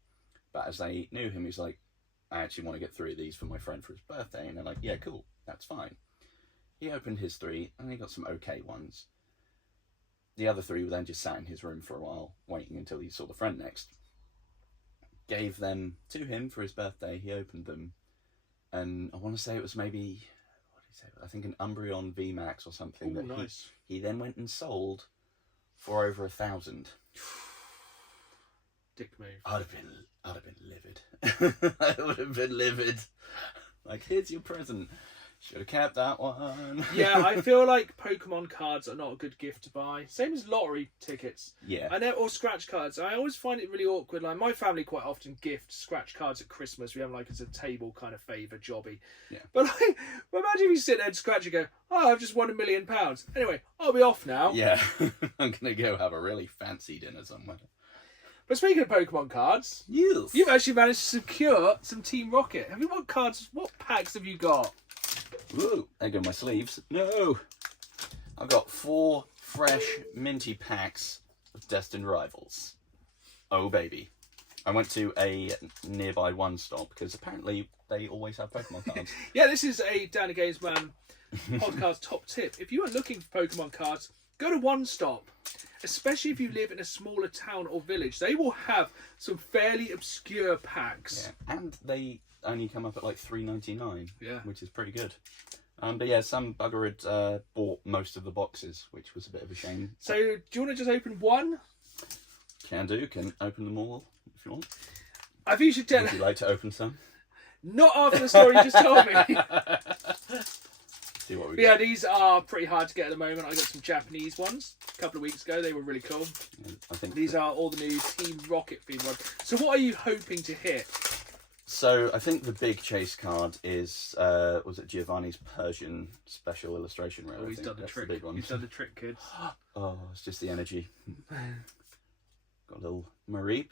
But as they knew him, he's like, I actually want to get 3 of these for my friend for his birthday. And they're like, yeah, cool, that's fine. He opened his 3, and he got some okay ones. The other 3 were then just sat in his room for a while, waiting until he saw the friend next. Gave them to him for his birthday. He opened them, and I want to say it was maybe, what did he say? I think an Umbreon VMAX or something. Ooh, nice. He then went and sold for over 1,000. Dick move. I'd have been livid. I would have been livid. Like, here's your present. Should have kept that one. Yeah, I feel like Pokemon cards are not a good gift to buy. Same as lottery tickets. Yeah. I know, or scratch cards. I always find it really awkward. Like, my family quite often gift scratch cards at Christmas. We have like as a table kind of favour jobby. Yeah. But like, imagine if you sit there and scratch and go, oh, I've just won £1 million. Anyway, I'll be off now. Yeah. I'm gonna go have a really fancy dinner somewhere. But speaking of Pokemon cards, Yes. you've actually managed to secure some Team Rocket. Have you, what cards, what packs have you got? Ooh, there go my sleeves. No! I've got 4 fresh, minty packs of Destined Rivals. Oh, baby. I went to a nearby one stop because apparently they always have Pokemon cards. Yeah, this is a Danny Games Man podcast top tip. If you are looking for Pokemon cards, go to One Stop. Especially if you live in a smaller town or village. They will have some fairly obscure packs. Yeah, and they only come up at like $3.99, Yeah. which is pretty good. But yeah, some bugger had bought most of the boxes, which was a bit of a shame. So, do you want to just open one? Can open them all if you want. I think you should tell. Would you like to open some? Not after the story you just told me. See what we Yeah, got. these are pretty hard to get at the moment. I got some Japanese ones a couple of weeks ago. They were really cool. Yeah, I think These are all the new Team Rocket themed ones. So what are you hoping to hit? So I think the big chase card is was it Giovanni's Persian special illustration rare? Oh, I he's think done the that's trick. The big one. He's done the trick, kids. Oh, it's just the energy. Got a little Mareep.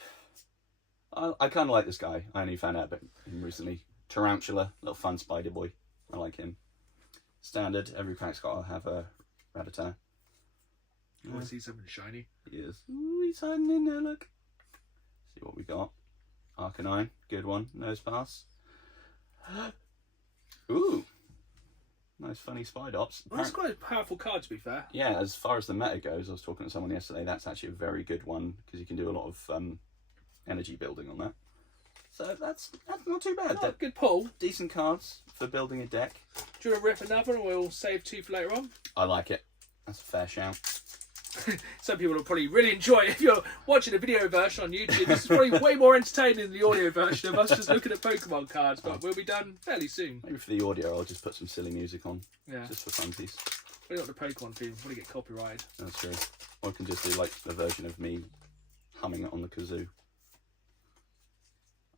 I kind of like this guy. I only found out about him recently. Tarantula, little fun spider boy. I like him. Standard. Every pack's got to have a Rattata. I want to see something shiny. He is. Ooh, he's hiding in there, look. See what we got. Arcanine, good one. Nose pass. Ooh. Nice funny Spidops. Well, that's quite a powerful card, to be fair. Yeah, as far as the meta goes, I was talking to someone yesterday, that's actually a very good one, because you can do a lot of energy building on that. So that's not too bad. Oh, good pull. Decent cards for building a deck. Do you want to rip another and we'll save 2 for later on? I like it. That's a fair shout. Some people will probably really enjoy it if you're watching a video version on YouTube. This is probably way more entertaining than the audio version of us just looking at Pokemon cards, but we'll be done fairly soon. Maybe for the audio, I'll just put some silly music on. Yeah. Just for funsies. We got the Pokemon theme. Want to get copyrighted? That's true. Or I can just do like a version of me humming it on the kazoo.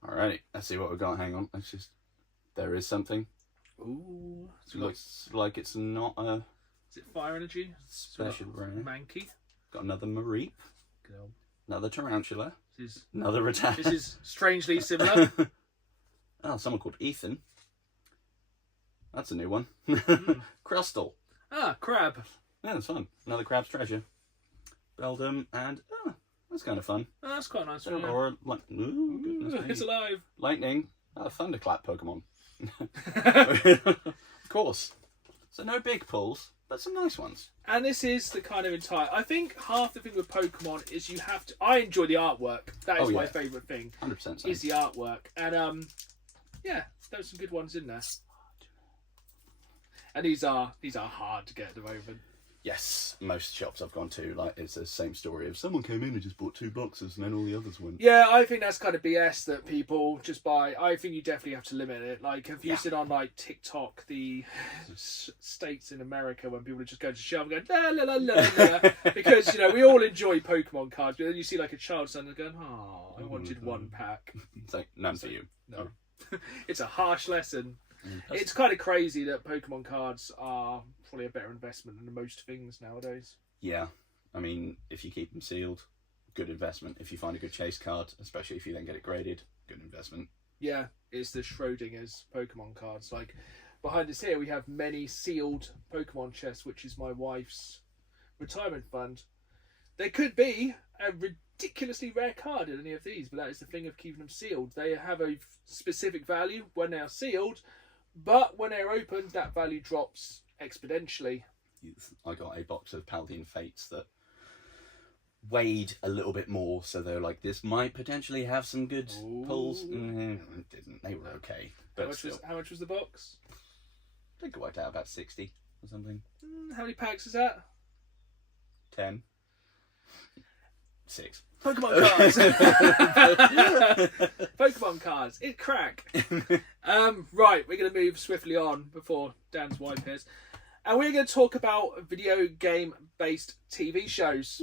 Alrighty, let's see what we've got. Hang on, let's just. There is something. Ooh. So Looks like it's not a is it Fire Energy? special rare. Mankey. Got another Mareep, Girl. another Tarantula, This another Rattata. is strangely similar. Oh, someone called Ethan. That's a new one. Crustle. Ah, Crab. Yeah, that's fun. Another Crab's Treasure. Beldum and that's kind of fun. Oh, that's quite a nice one. Yeah. Or like, ooh, goodness me. It's alive. Lightning. Thunderclap Pokemon. Of course. So no big pulls, but some nice ones. And this is the kind of entire. I think half the thing with Pokemon is you have to. I enjoy the artwork. That is my favourite thing. 100%. Is the artwork, and yeah, there's some good ones in there. And these are hard to get at the moment. Yes, most shops I've gone to, like, it's the same story of someone came in and just bought 2 boxes and then all the others went. Yeah, I think that's kind of BS that people just buy. I think you definitely have to limit it. Like, have you seen on like TikTok the states in America when people just go to shop and go la la la la la because we all enjoy Pokemon cards, but then you see like a child son going, oh, I wanted 1 pack. It's like none for you. No, it's a harsh lesson. That's- It's kind of crazy that Pokemon cards are probably a better investment than most things nowadays. Yeah, I mean, if you keep them sealed, good investment. If you find a good chase card, especially if you then get it graded, good investment. Yeah, it's the Schrodinger's Pokemon cards. Like, behind us here, we have many sealed Pokemon chests, which is my wife's retirement fund. There could be a ridiculously rare card in any of these, but that is the thing of keeping them sealed. They have a specific value when they are sealed, but when they're opened, that value drops exponentially. I got a box of Paldean Fates that weighed a little bit more, so they were like, this might potentially have some good pulls. It didn't. They were okay. But how much was the box? I think it worked out about 60 or something. How many packs is that? 10. 6. Pokemon cards. Pokemon cards. It crack. Right, we're going to move swiftly on before Dan's wife hears. And we're going to talk about video game-based TV shows.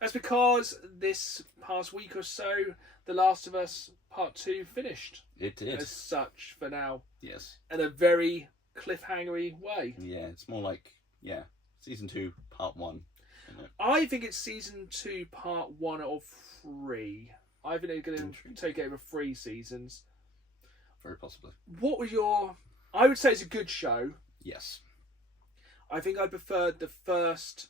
That's because this past week or so, The Last of Us Part 2 finished. It did. As such, for now. Yes. In a very cliffhangery way. Yeah, it's more like, Season 2, Part 1. I think it's Season 2, Part 1 of 3. I think they're going to take it over 3 seasons. Very possibly. What was your... I would say it's a good show. Yes. I think I preferred the first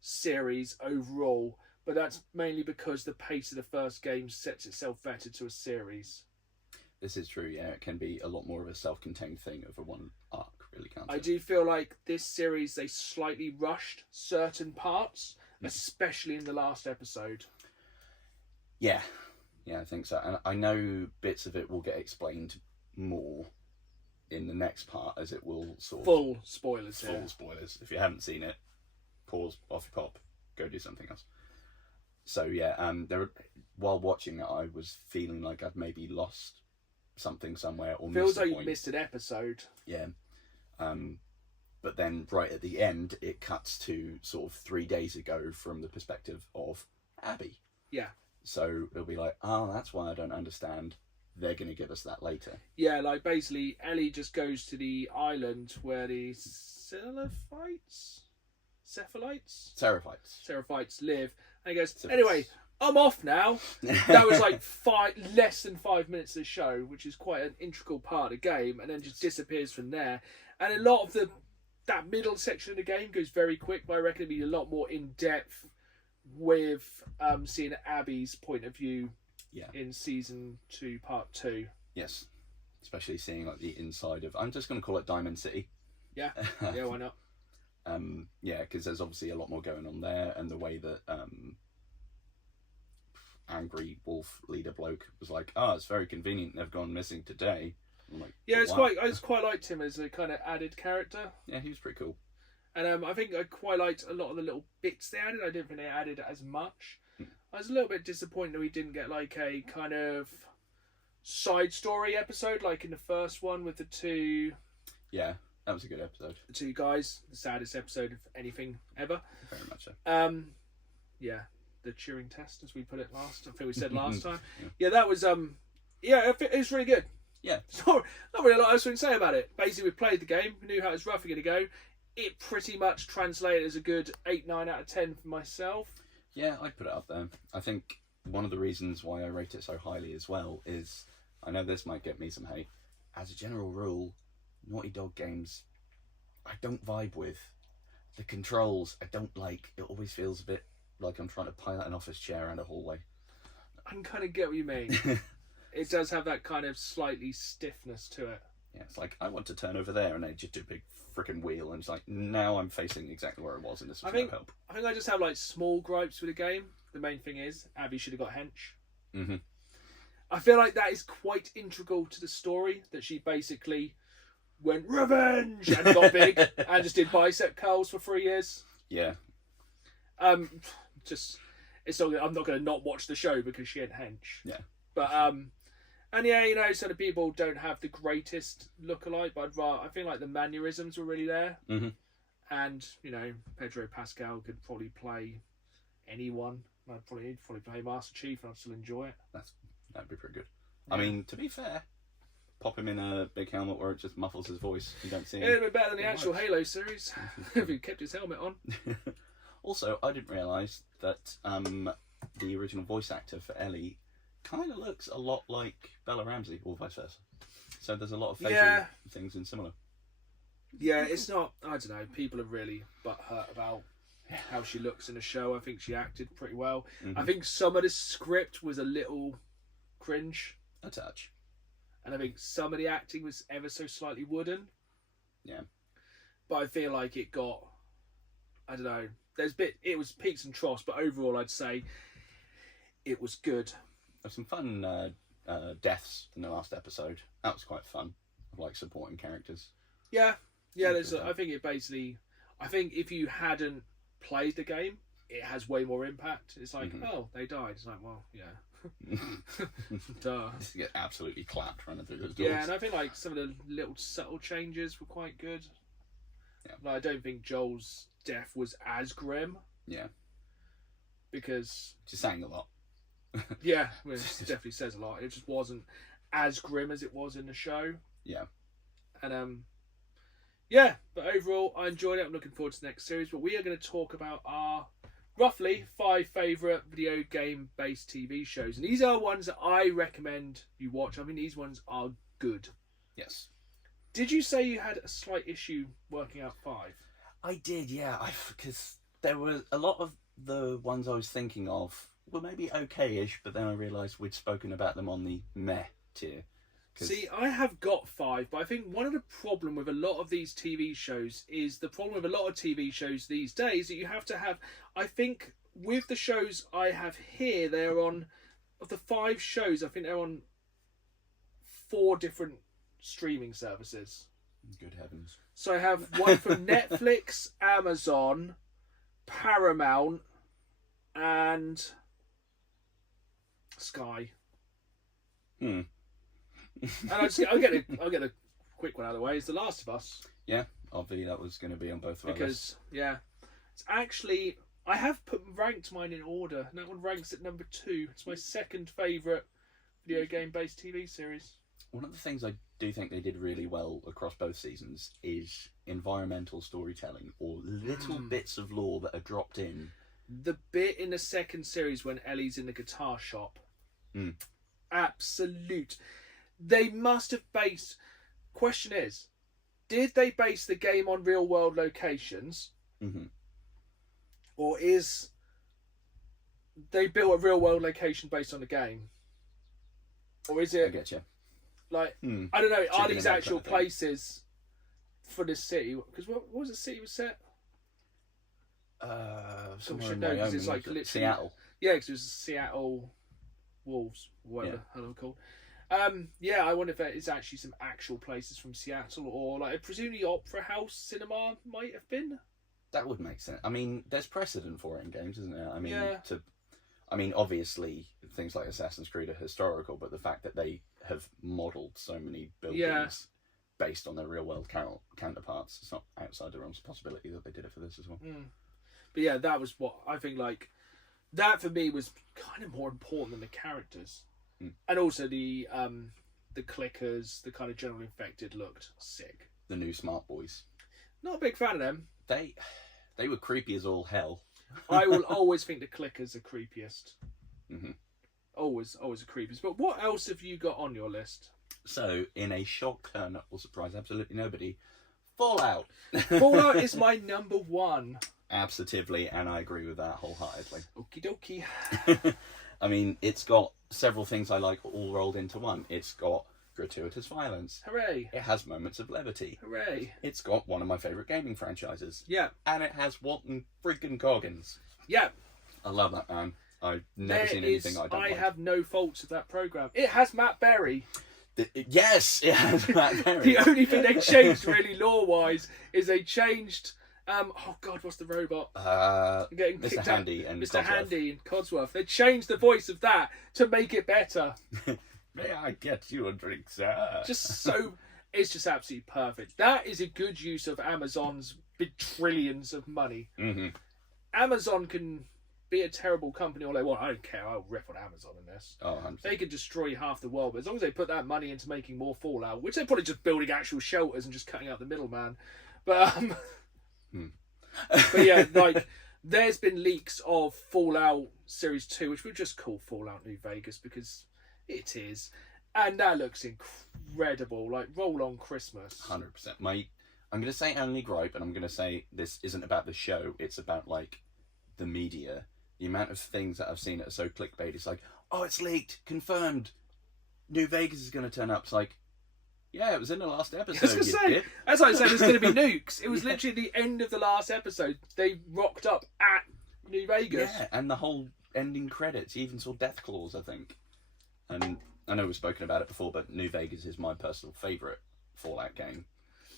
series overall, but that's mainly because the pace of the first game sets itself better to a series. This is true, yeah. It can be a lot more of a self-contained thing over one arc, really, can't it? I do feel like this series, they slightly rushed certain parts, especially in the last episode. Yeah, I think so. And I know bits of it will get explained more in the next part, as it will sort of... Full spoilers. If you haven't seen it, pause, off your pop, go do something else. So yeah, while watching it, I was feeling like I'd maybe lost something somewhere, or feels like you missed an episode. Yeah. But then right at the end, it cuts to sort of 3 days ago from the perspective of Abby. Yeah. So it'll be like, oh, that's why I don't understand. They're going to give us that later. Yeah, like basically Ellie just goes to the island where the Seraphites live, and he goes, anyway, I'm off now. That was like less than 5 minutes of the show, which is quite an integral part of the game, and then just disappears from there. And a lot of that middle section of the game goes very quick, but I reckon it'd be a lot more in depth with seeing Abby's point of view in Season 2, Part 2. Yes. Especially seeing like the inside of... I'm just going to call it Diamond City. Yeah. Yeah, why not? Because there's obviously a lot more going on there, and the way that Angry Wolf leader bloke was like, it's very convenient they've gone missing today. I'm like, yeah, I just quite liked him as a kind of added character. Yeah, he was pretty cool. And I think I quite liked a lot of the little bits they added. I didn't think they added as much. I was a little bit disappointed that we didn't get like a kind of side story episode like in the first one with the two... Yeah, that was a good episode. The two guys, the saddest episode of anything ever. Very much so. Yeah, the Turing test, as we put it last. I think we said last time. Yeah, that was it was really good. Yeah, it's not really a lot else we can say about it. Basically, we played the game, we knew how it was roughly going to go. It pretty much translated as a good 8-9 out of 10 for myself. Yeah, I'd put it up there. I think one of the reasons why I rate it so highly as well is, I know this might get me some hate, as a general rule, Naughty Dog games I don't vibe with. The controls I don't like. It always feels a bit like I'm trying to pilot an office chair around a hallway. I can kind of get what you mean. It does have that kind of slightly stiffness to it. Yeah, it's like, I want to turn over there, and they just do a big freaking wheel, and it's like, now I'm facing exactly where I was, and this was no help. I think I just have like small gripes with the game. The main thing is, Abby should have got hench. Mm-hmm. I feel like that is quite integral to the story, that she basically went revenge and got big and just did bicep curls for 3 years. Yeah. I'm not going to not watch the show because she ain't hench. Yeah. But and yeah, so the people don't have the greatest look-alike, but I feel like the mannerisms were really there. Mm-hmm. And Pedro Pascal could probably play anyone. I'd probably play Master Chief, and I'd still enjoy it. That'd be pretty good. Yeah. I mean, to be fair, pop him in a big helmet where it just muffles his voice. You don't see him. It'd be better than the actual Halo series if he kept his helmet on. Also, I didn't realise that the original voice actor for Ellie kind of looks a lot like Bella Ramsey, or vice versa. So there's a lot of facial things in similar. Yeah, it's not... I don't know. People are really butthurt about how she looks in the show. I think she acted pretty well. Mm-hmm. I think some of the script was a little cringe. A touch. And I think some of the acting was ever so slightly wooden. Yeah. But I feel like it got, I don't know, it was peaks and troughs, but overall I'd say it was good. There's some fun deaths in the last episode. That was quite fun. Like supporting characters. Yeah. I think if you hadn't played the game, it has way more impact. It's like, oh, they died. It's like, well, yeah. Duh. Just get absolutely clapped running through those doors. Yeah, and I think like some of the little subtle changes were quite good. Yeah. Like, I don't think Joel's death was as grim. Yeah. Because She's saying a lot. yeah, well, it definitely says a lot. It just wasn't as grim as it was in the show. Yeah. And yeah, but overall I enjoyed it. I'm looking forward to the next series. But we are going to talk about our roughly 5 favourite video game based TV shows. And these are ones that I recommend you watch. I mean, these ones are good. Yes. Did you say you had a slight issue working out 5? I did, yeah. Because there were a lot of the ones I was thinking of were maybe okay-ish, but then I realised we'd spoken about them on the meh tier. See, I have got 5, but I think one of the problem with a lot of these TV shows is the problem with a lot of TV shows these days that you have to have. I think with the shows I have here, they're on, of the 5 shows, I think they're on 4 different streaming services. Good heavens. So I have one from Netflix, Amazon, Paramount, and Sky. Hmm. And I'll get a quick one out of the way. It's The Last of Us. Yeah, obviously that was going to be on both of our lists. Yeah, it's actually, I have ranked mine in order, and that one ranks at number 2. It's my second favourite video game based TV series. One of the things I do think they did really well across both seasons is environmental storytelling, or little bits of lore that are dropped in. The bit in the second series when Ellie's in the guitar shop. Absolute. They must have based... Question is, did they base the game on real world locations? Mm-hmm. Or is they built a real world location based on the game? Or is it... I get you. Like, I don't know, are Chicken these and egg actual kind of thing. places for this city? Because what was the city was set? Somewhere should in know, 'cause Wyoming, it's like was it? literally- Seattle. Yeah, because it was Seattle Wolves, whatever the hell they're called. Yeah, I wonder if there is actually some actual places from Seattle, or like presumably Opera House Cinema might have been. That would make sense. I mean, there's precedent for it in games, isn't there? I mean, Yeah. Obviously, things like Assassin's Creed are historical, but the fact that they have modelled so many buildings based on their real-world counterparts, it's not outside the realms of possibility that they did it for this as well. But yeah, that was what I think. Like, that for me was kind of more important than the characters, and also the clickers, the kind of general infected looked sick. The new Smart Boys. Not a big fan of them. They were creepy as all hell. I will always think the clickers are creepiest. Mm-hmm. Always the creepiest. But what else have you got on your list? So, in a shock turn that will surprise absolutely nobody, Fallout. Fallout is my number 1. Absolutely, and I agree with that wholeheartedly. Okie dokie. I mean, it's got several things I like all rolled into one. It's got gratuitous violence. Hooray. It has moments of levity. Hooray. It's got one of my favourite gaming franchises. Yeah. And it has Walton friggin' Goggins. Yeah. I love that man. I've never seen anything I don't like. I have no faults with that programme. It has Matt Berry. Yes, it has Matt Berry. The only thing they changed really lore-wise is they changed... oh God, what's the robot? Getting Mr. kicked Handy out. and Mr. Codsworth. Handy and Codsworth. They changed the voice of that to make it better. May I get you a drink, sir? It's just absolutely perfect. That is a good use of Amazon's big trillions of money. Mm-hmm. Amazon can be a terrible company all they want. I don't care. I'll rip on Amazon in this. Oh, 100%. They could destroy half the world, but as long as they put that money into making more Fallout, which they're probably just building actual shelters and just cutting out the middleman. But but yeah, like there's been leaks of Fallout Series 2, which we'll just call Fallout New Vegas because it is. And that looks incredible. Like, roll on Christmas. 100%. I'm going to say only gripe, and I'm going to say this isn't about the show, it's about, like, the media. The amount of things that I've seen that are so clickbait, it's like, oh, it's leaked, confirmed, New Vegas is going to turn up. It's like, yeah, it was in the last episode. As I said, there's going to be nukes. It was literally the end of the last episode. They rocked up at New Vegas. Yeah, and the whole ending credits, you even saw Death Claws, I think. And I know we've spoken about it before, but New Vegas is my personal favourite Fallout game.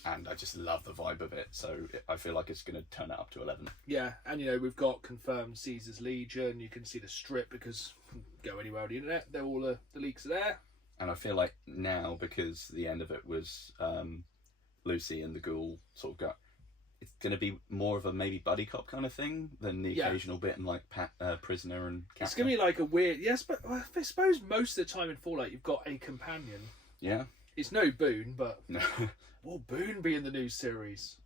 And I just love the vibe of it, so I feel like it's going to turn it up to 11. Yeah, and we've got confirmed Caesar's Legion. You can see the strip because go anywhere on the internet, all the leaks are there. And I feel like now, because the end of it was Lucy and the ghoul sort of got, it's going to be more of a maybe buddy cop kind of thing than the occasional bit in like prisoner and captain. It's going to be like a weird, yes, but I suppose most of the time in Fallout you've got a companion. Yeah. It's no Boone, but no. Will Boone be in the new series?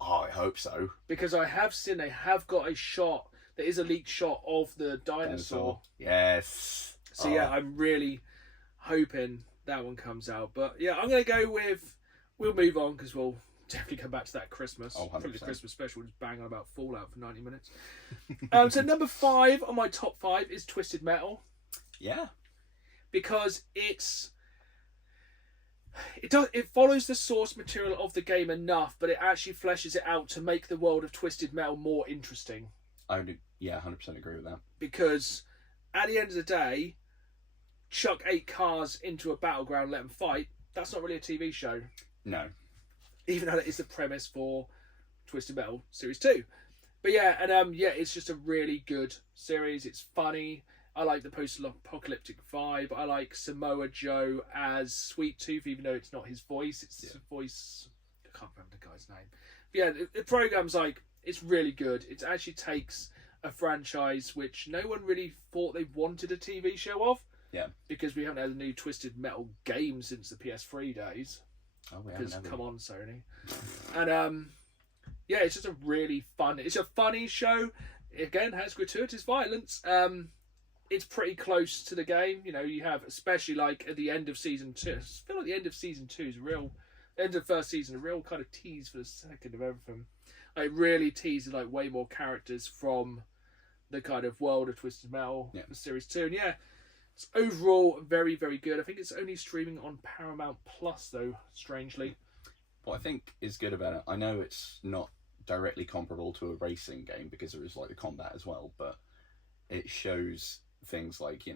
Oh, I hope so. Because I have seen they have got a shot, there is a leaked shot of the dinosaur. Yes. So yeah, I'm really hoping that one comes out. But yeah, I'm going to go with, we'll move on because we'll definitely come back to that Christmas. Oh, 100%. Probably the Christmas special, just bang on about Fallout for 90 minutes. So number 5 on my top 5 is Twisted Metal. Yeah. Because it follows the source material of the game enough, but it actually fleshes it out to make the world of Twisted Metal more interesting. I would, 100% agree with that. Because at the end of the day, chuck 8 cars into a battleground, let them fight, that's not really a TV show. No. Even though that is the premise for Twisted Metal Series 2. But yeah, and it's just a really good series. It's funny. I like the post-apocalyptic vibe. I like Samoa Joe as Sweet Tooth, even though it's not his voice. It's his voice. I can't remember the guy's name. But yeah, the program's it's really good. It actually takes a franchise which no one really thought they wanted a TV show of. Yeah. Because we haven't had a new Twisted Metal game since the PS3 days. Oh, we because come on, Sony. And it's just a really fun. It's a funny show. Again, has gratuitous violence. It's pretty close to the game. You have, especially like at the end of season 2. I feel like the end of season 2 is end of first season, a real kind of tease for the second of everything. Like really teases like way more characters from the kind of world of Twisted Metal for series 2. And yeah, it's overall very, very good. I think it's only streaming on Paramount Plus though, strangely. What I think is good about it, I know it's not directly comparable to a racing game because there is like the combat as well, but it shows things like,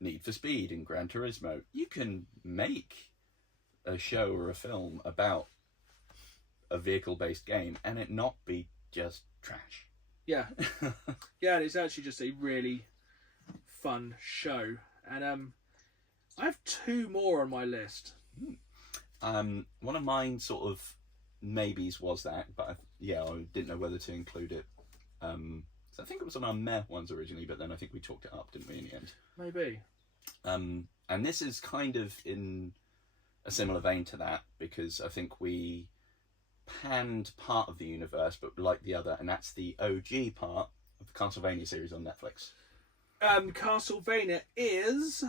Need for Speed and Gran Turismo. You can make a show or a film about a vehicle-based game and it not be just trash. Yeah. Yeah, it's actually just a really fun show. And I have 2 more on my list. One of mine sort of maybes was that, but I didn't know whether to include it. I think it was on our Meh ones originally, but then I think we talked it up, didn't we, in the end? Maybe. And this is kind of in a similar vein to that, because I think we panned part of the universe, but like the other, and that's the OG part of the Castlevania series on Netflix. Castlevania is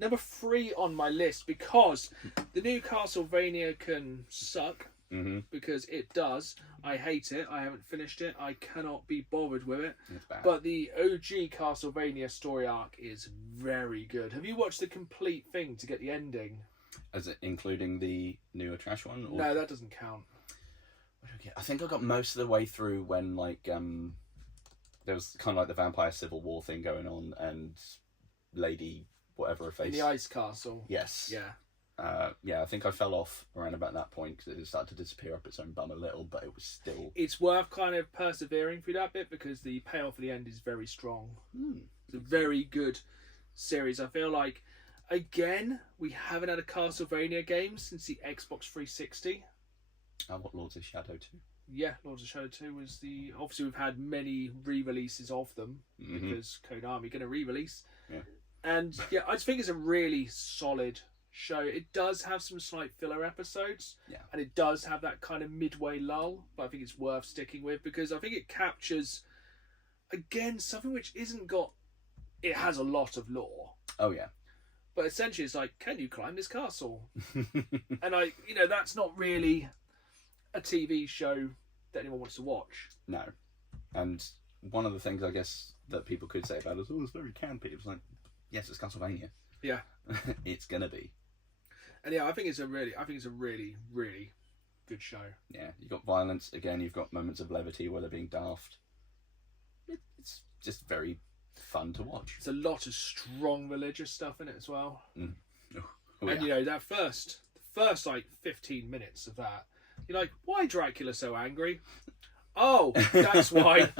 number 3 on my list, because the new Castlevania can suck. Mm-hmm. Because it does. I hate it. I haven't finished it. I cannot be bothered with it. It's bad. But the OG Castlevania story arc is very good. Have you watched the complete thing to get the ending? As it including the newer trash one? Or... No, that doesn't count. What did I get? I think I got most of the way through when there was kind of like the Vampire Civil War thing going on, and Lady whatever her face. In the Ice Castle. Yes. Yeah. I think I fell off around about that point because it started to disappear up its own bum a little, but it was still... It's worth kind of persevering through that bit because the payoff at the end is very strong. It's a very good series. I feel like, again, we haven't had a Castlevania game since the Xbox 360. What, Lords of Shadow 2? Yeah, Lords of Shadow 2 was the... Obviously, we've had many re-releases of them because Konami going to re-release. Yeah. And yeah, I just think it's a really solid show. It does have some slight filler episodes, and it does have that kind of midway lull, but I think it's worth sticking with because I think it captures, again, something which isn't got... It has a lot of lore. Oh, yeah. But essentially, it's like, can you climb this castle? And that's not really a TV show that anyone wants to watch. No. And one of the things I guess that people could say about it is, it's very campy. It's like, yes, it's Castlevania. Yeah. It's gonna be. And yeah, I think it's a really, really good show. Yeah, you've got violence again. You've got moments of levity where they're being daft. It's just very fun to watch. There's a lot of strong religious stuff in it as well. Mm. And that first 15 minutes of that, you're like, why Dracula so angry? Oh, that's why.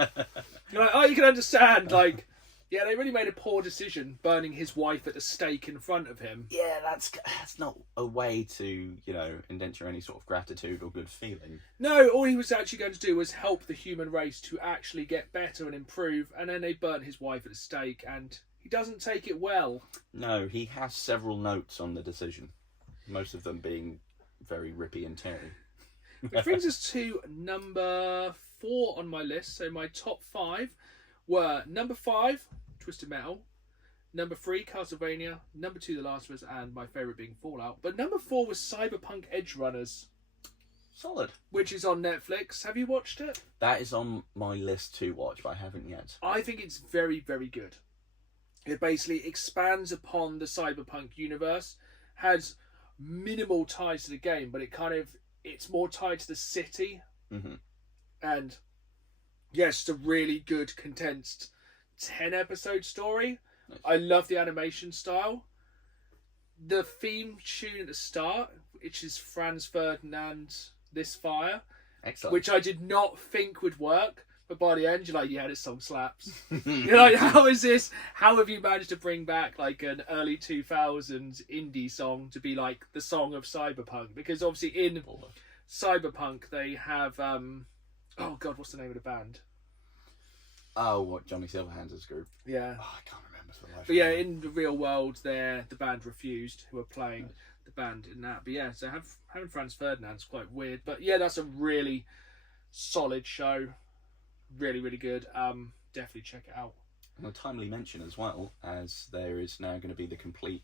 You're like, oh, you can understand. Like, yeah, they really made a poor decision burning his wife at the stake in front of him. Yeah, that's not a way to, indenture any sort of gratitude or good feeling. No, all he was actually going to do was help the human race to actually get better and improve, and then they burnt his wife at the stake, and he doesn't take it well. No, he has several notes on the decision, most of them being very rippy and tearing. Which brings us to number 4 on my list. So my top 5 were number 5, Twisted Metal, number 3, Castlevania, number 2, The Last of Us, and my favourite being Fallout. But number 4 was Cyberpunk Edge Runners. Solid. Which is on Netflix. Have you watched it? That is on my list to watch, but I haven't yet. I think it's very, very good. It basically expands upon the Cyberpunk universe, has minimal ties to the game, but it's more tied to the city. Mm-hmm. And yes, it's a really good condensed 10-episode story. Nice. I love the animation style. The theme tune at the start, which is Franz Ferdinand's This Fire. Excellent. Which I did not think would work, but by the end you're like, yeah, this song slaps. You're like, how is this? How have you managed to bring back like an early 2000s indie song to be like the song of Cyberpunk? Because obviously in Cyberpunk they have oh god, what's the name of the band? Oh, what, Johnny Silverhand's group? Yeah. Oh, I can't remember for the life. But yeah, in the real world, the band Refused, who are playing the band in that. But yeah, so having Franz Ferdinand's quite weird. But yeah, that's a really solid show. Really, really good. Definitely check it out. And a timely mention as well, as there is now going to be the complete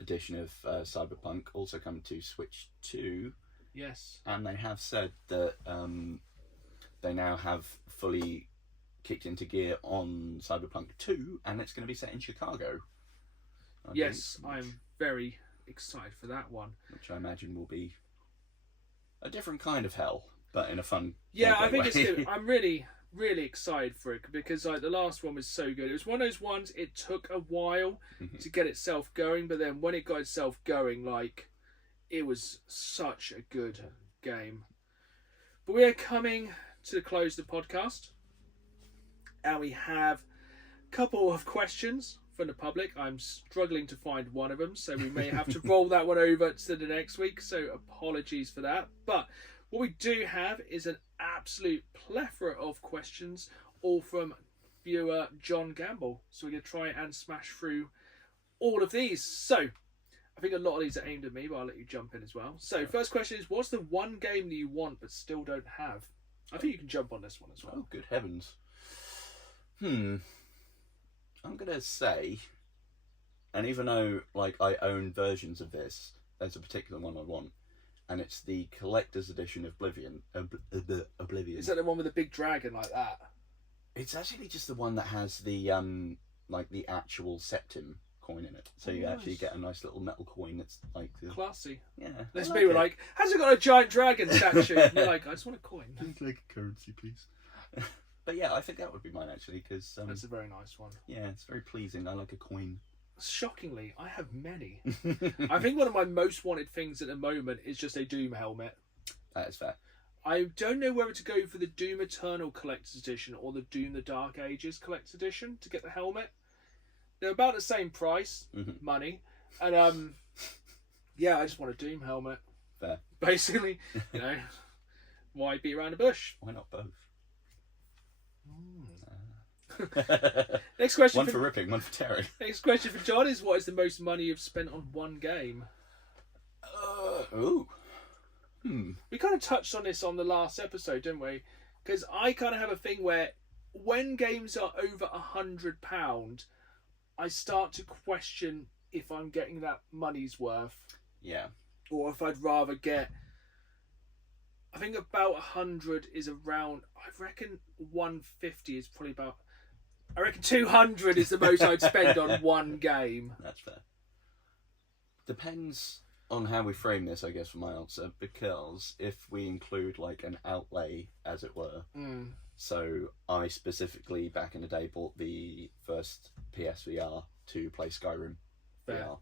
edition of Cyberpunk also coming to Switch 2. Yes. And they have said that they now have fully kicked into gear on Cyberpunk 2, and it's going to be set in Chicago. Yes, I'm very excited for that one. Which I imagine will be a different kind of hell, but in a fun Yeah, I think way. it's good. I'm really, really excited for it because like the last one was so good. It was one of those ones, it took a while to get itself going, but then when it got itself going, like, it was such a good game. But we are coming to the close of the podcast, and we have a couple of questions from the public. I'm struggling to find one of them, so we may have to roll that one over to the next week, so apologies for that. But what we do have is an absolute plethora of questions, all from viewer John Gamble. So we're going to try and smash through all of these. So I think a lot of these are aimed at me, but I'll let you jump in as well. So first question is, what's the one game that you want but still don't have? I think you can jump on this one as well. Oh, good heavens. I'm going to say, and even though like I own versions of this, there's a particular one I want, and it's the collector's edition of Oblivion. Is that the one with the big dragon like that? It's actually just the one that has the like the actual septim coin in it. So you actually get a nice little metal coin that's like classy. Yeah. There's people like, has it got a giant dragon statue? And you're like, I just want a coin. I'd like a currency, please. But yeah, I think that would be mine actually, because that's a very nice one. Yeah, it's very pleasing. I like a coin. Shockingly, I have many. I think one of my most wanted things at the moment is just a Doom helmet. That is fair. I don't know whether to go for the Doom Eternal Collector's Edition or the Doom the Dark Ages Collector's Edition to get the helmet. They're about the same price, money, and yeah, I just want a Doom helmet. Fair. Basically, why beat around the bush? Why not both? Next question. One for ripping, one for tearing. Next question for John is, what is the most money you've spent on one game? We kind of touched on this on the last episode, didn't we? Because I kind of have a thing where when games are over £100, I start to question if I'm getting that money's worth. Yeah. Or if I'd rather get... I think about 100 is around... I reckon 150 is probably about... I reckon 200 is the most I'd spend on one game. That's fair. Depends on how we frame this, I guess, for my answer, because if we include like an outlay, as it were, so I specifically back in the day bought the first PSVR to play Skyrim VR,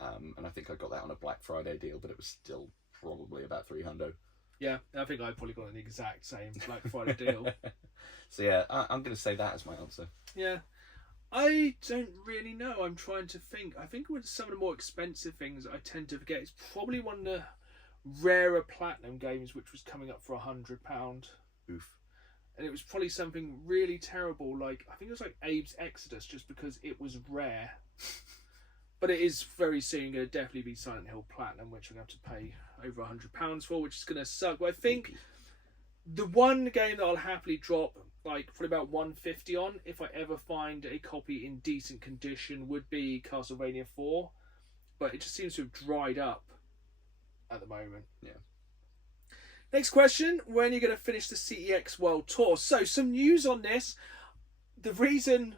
and I think I got that on a Black Friday deal, but it was still probably about 300. Yeah, I think I probably got an exact same Black Friday deal. So yeah, I'm going to say that as my answer. Yeah. I don't really know. I'm trying to think. I think with some of the more expensive things I tend to forget, it's probably one of the rarer platinum games which was coming up for £100. Oof. And it was probably something really terrible, like I think it was like Abe's Exodus, just because it was rare. But it is very soon going to definitely be Silent Hill Platinum, which I'm going to have to pay over £100 for, which is going to suck. But I think the one game that I'll happily drop like probably about 150 on, if I ever find a copy in decent condition, would be Castlevania 4. But it just seems to have dried up at the moment. Yeah. Next question, when are you going to finish the CEX World Tour? So, some news on this. The reason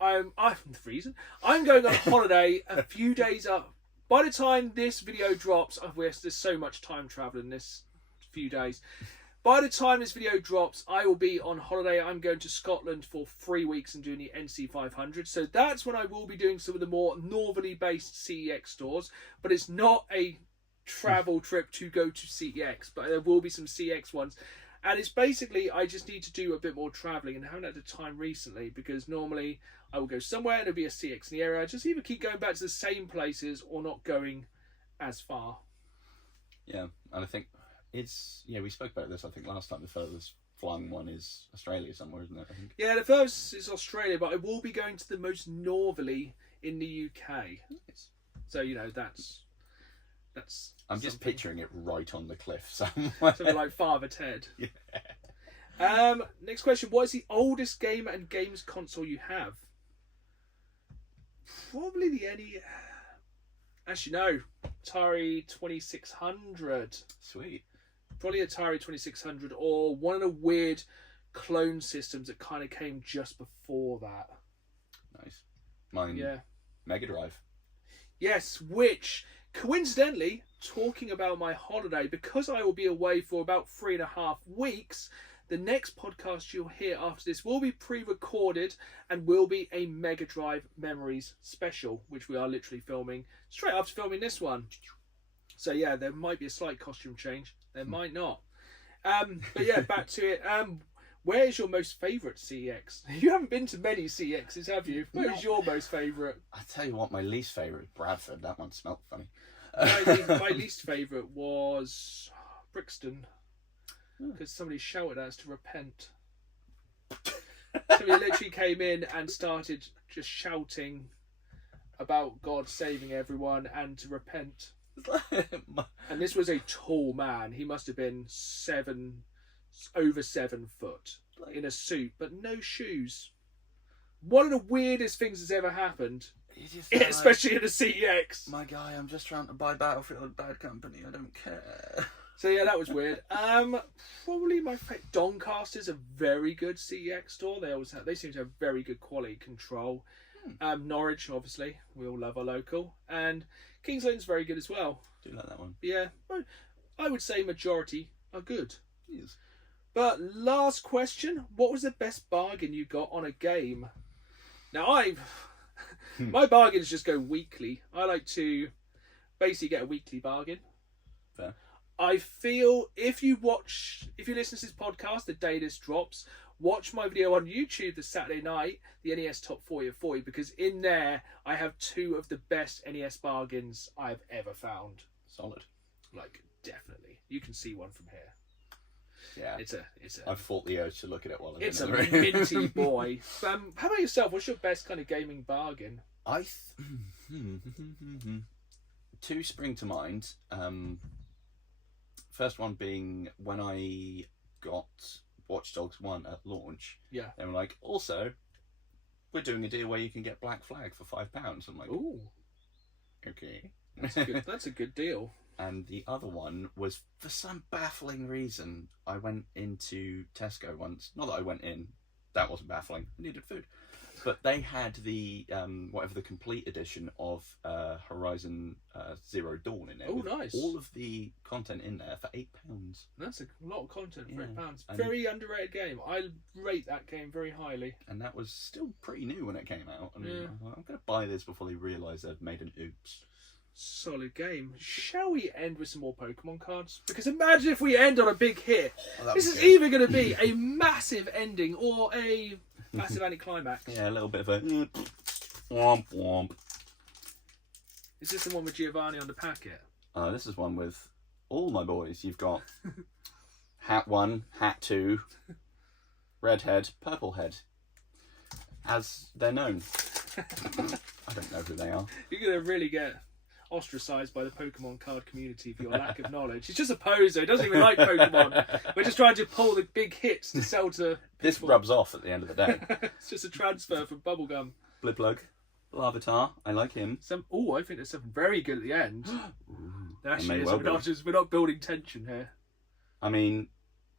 I'm going on holiday a few days up. By the time this video drops, there's so much time travel in this few days. By the time this video drops, I will be on holiday. I'm going to Scotland for 3 weeks and doing the NC 500. So that's when I will be doing some of the more northerly based CEX stores. But it's not a travel trip to go to CEX, but there will be some CEX ones. And it's basically, I just need to do a bit more travelling, and I haven't had the time recently, because normally I will go somewhere and there'll be a CEX in the area. I just either keep going back to the same places or not going as far. Yeah, and I think we spoke about this, I think, last time. The furthest flung one is Australia somewhere, isn't it? I think. Yeah, the furthest is Australia, but I will be going to the most northerly in the UK. Nice. So, that's I'm just picturing it right on the cliff somewhere. Something like Father Ted. Yeah. Next question. What is the oldest game and games console you have? Probably the Actually, no. Atari 2600. Sweet. Probably Atari 2600, or one of the weird clone systems that kind of came just before that. Nice. Mine. Yeah. Mega Drive. Yes, which, coincidentally, talking about my holiday, because I will be away for about 3.5 weeks, the next podcast you'll hear after this will be pre-recorded and will be a Mega Drive Memories special, which we are literally filming straight after filming this one. So yeah, there might be a slight costume change. There might not. But yeah, back to it. Where is your most favourite CEX? You haven't been to many CEXs, have you? Where is your most favourite? I tell you what, my least favourite is Bradford. That one smelled funny. My least favourite was Brixton, because somebody shouted at us to repent. Somebody literally came in and started just shouting about God saving everyone and to repent. And this was a tall man. He must have been over 7 foot, in a suit, but no shoes. One of the weirdest things that's ever happened, especially in a CEX. My guy, I'm just trying to buy Battlefield Bad Company. I don't care. So yeah, that was weird. Probably my favourite. Doncaster's a very good CEX store. They seem to have very good quality control. Norwich, obviously, we all love our local, and Kings Lynn's very good as well. Do like that one. Yeah, I would say majority are good. Yes. But last question: what was the best bargain you got on a game? Now my bargains just go weekly. I like to basically get a weekly bargain. Fair. I feel if you listen to this podcast the day this drops, watch my video on YouTube the Saturday night, the NES Top 40 of 40, because in there I have 2 of the best NES bargains I've ever found. Solid. Like, definitely. You can see one from here. Yeah. It's a I've fought the urge to look at it while I'm it's a in the room. minty boy. How about yourself? What's your best kind of gaming bargain? 2 spring to mind. First one being when I got Watch Dogs 1 at launch. Yeah. They were like, also, we're doing a deal where you can get Black Flag for £5. I'm like, ooh, Okay. That's a good deal. And the other one was, for some baffling reason, I went into Tesco once. Not that I went in. That wasn't baffling. I needed food. But they had the, whatever the complete edition of Horizon Zero Dawn in there. Oh, nice. All of the content in there for £8. That's a lot of content for £8. And very underrated game. I rate that game very highly. And that was still pretty new when it came out. And Yeah. I'm going to buy this before they realise they've made an oops. Solid game. Shall we end with some more Pokemon cards? Because imagine if we end on a big hit. Oh, This is either going to be a massive ending or a massive anticlimax. Yeah, a little bit of a womp womp. Is this the one with Giovanni on the packet? This is one with all my boys. You've got Hat 1, Hat 2, Red Head, Purple Head. As they're known. I don't know who they are. You're going to really get ostracised by the Pokemon card community for your lack of knowledge. He's just a poser. He doesn't even like Pokemon. We're just trying to pull the big hits to sell to people. This rubs off at the end of the day. It's just a transfer from Bubblegum. Bliplug, Larvitar, I like him. I think there's something very good at the end. There actually is. well We're not building tension here. I mean,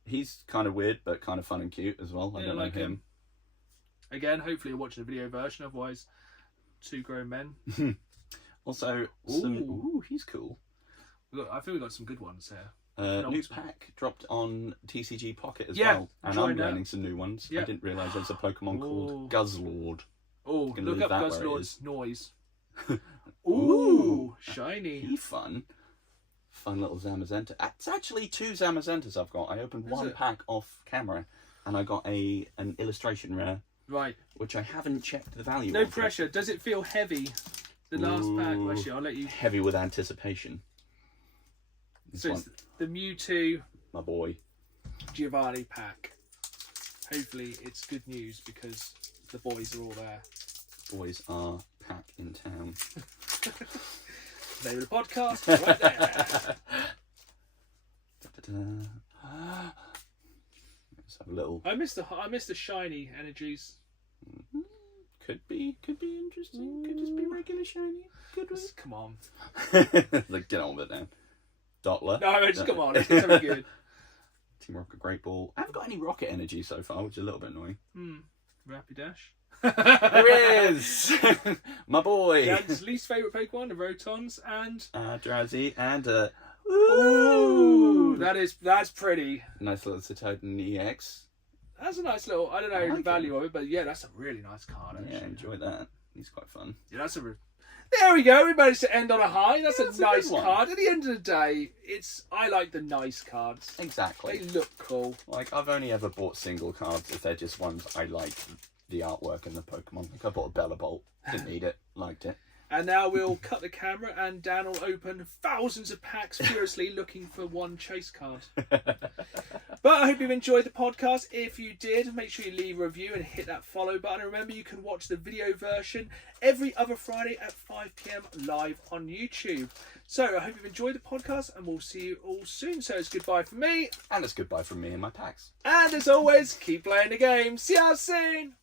he's kind of weird, but kind of fun and cute as well. I don't like him. Again, hopefully you're watching a video version, otherwise two grown men. Also, he's cool. I think we've got some good ones here. New pack dropped on TCG Pocket as Yeah, well. And I'm learning some new ones. Yeah. I didn't realise there's a Pokemon called Guzzlord. Oh, Gonna look leave up that where it Guzzlord's noise. Ooh, shiny. He's fun. Fun little Zamazenta. It's actually 2 Zamazentas I've got. I opened one pack off camera and I got an illustration rare. Right. Which I haven't checked the value of. No pressure. Does it feel heavy? The last pack, actually, I'll let you. Heavy with anticipation. So it's the Mewtwo, my boy, Giovanni pack. Hopefully, it's good news because the boys are all there. Boys are pack in town. Name of the podcast, right there. Let's have a little. I miss the shiny energies. Could be interesting. Could just be regular shiny. Could we? Come on. Like, get on with it now. Dottler. No, just come on. Let's get something good. Team Rocket Great Ball. I haven't got any rocket energy so far, which is a little bit annoying. Rapidash. There is! My boy! Dad's least favourite Pokemon, the Rotons, and... Drowsy, and Ooh! That's pretty. Nice little Cetoden EX. That's a nice little... I don't know the value him. of it, but yeah, that's a really nice card, actually. Yeah, enjoy that. He's quite fun. Yeah, that's a... There we go. We managed to end on a high. That's a a nice good one. card. At the end of the day, I like the nice cards. Exactly. They look cool. Like, I've only ever bought single cards if they're just ones I like the artwork and the Pokemon. Like, I bought a Bella Bolt. Didn't need it. Liked it. And now we'll cut the camera and Dan will open thousands of packs furiously looking for one chase card. But I hope you've enjoyed the podcast. If you did, make sure you leave a review and hit that follow button. And remember, you can watch the video version every other Friday at 5 PM live on YouTube. So I hope you've enjoyed the podcast and we'll see you all soon. So it's goodbye from me. And it's goodbye from me and my packs. And as always, keep playing the game. See you soon.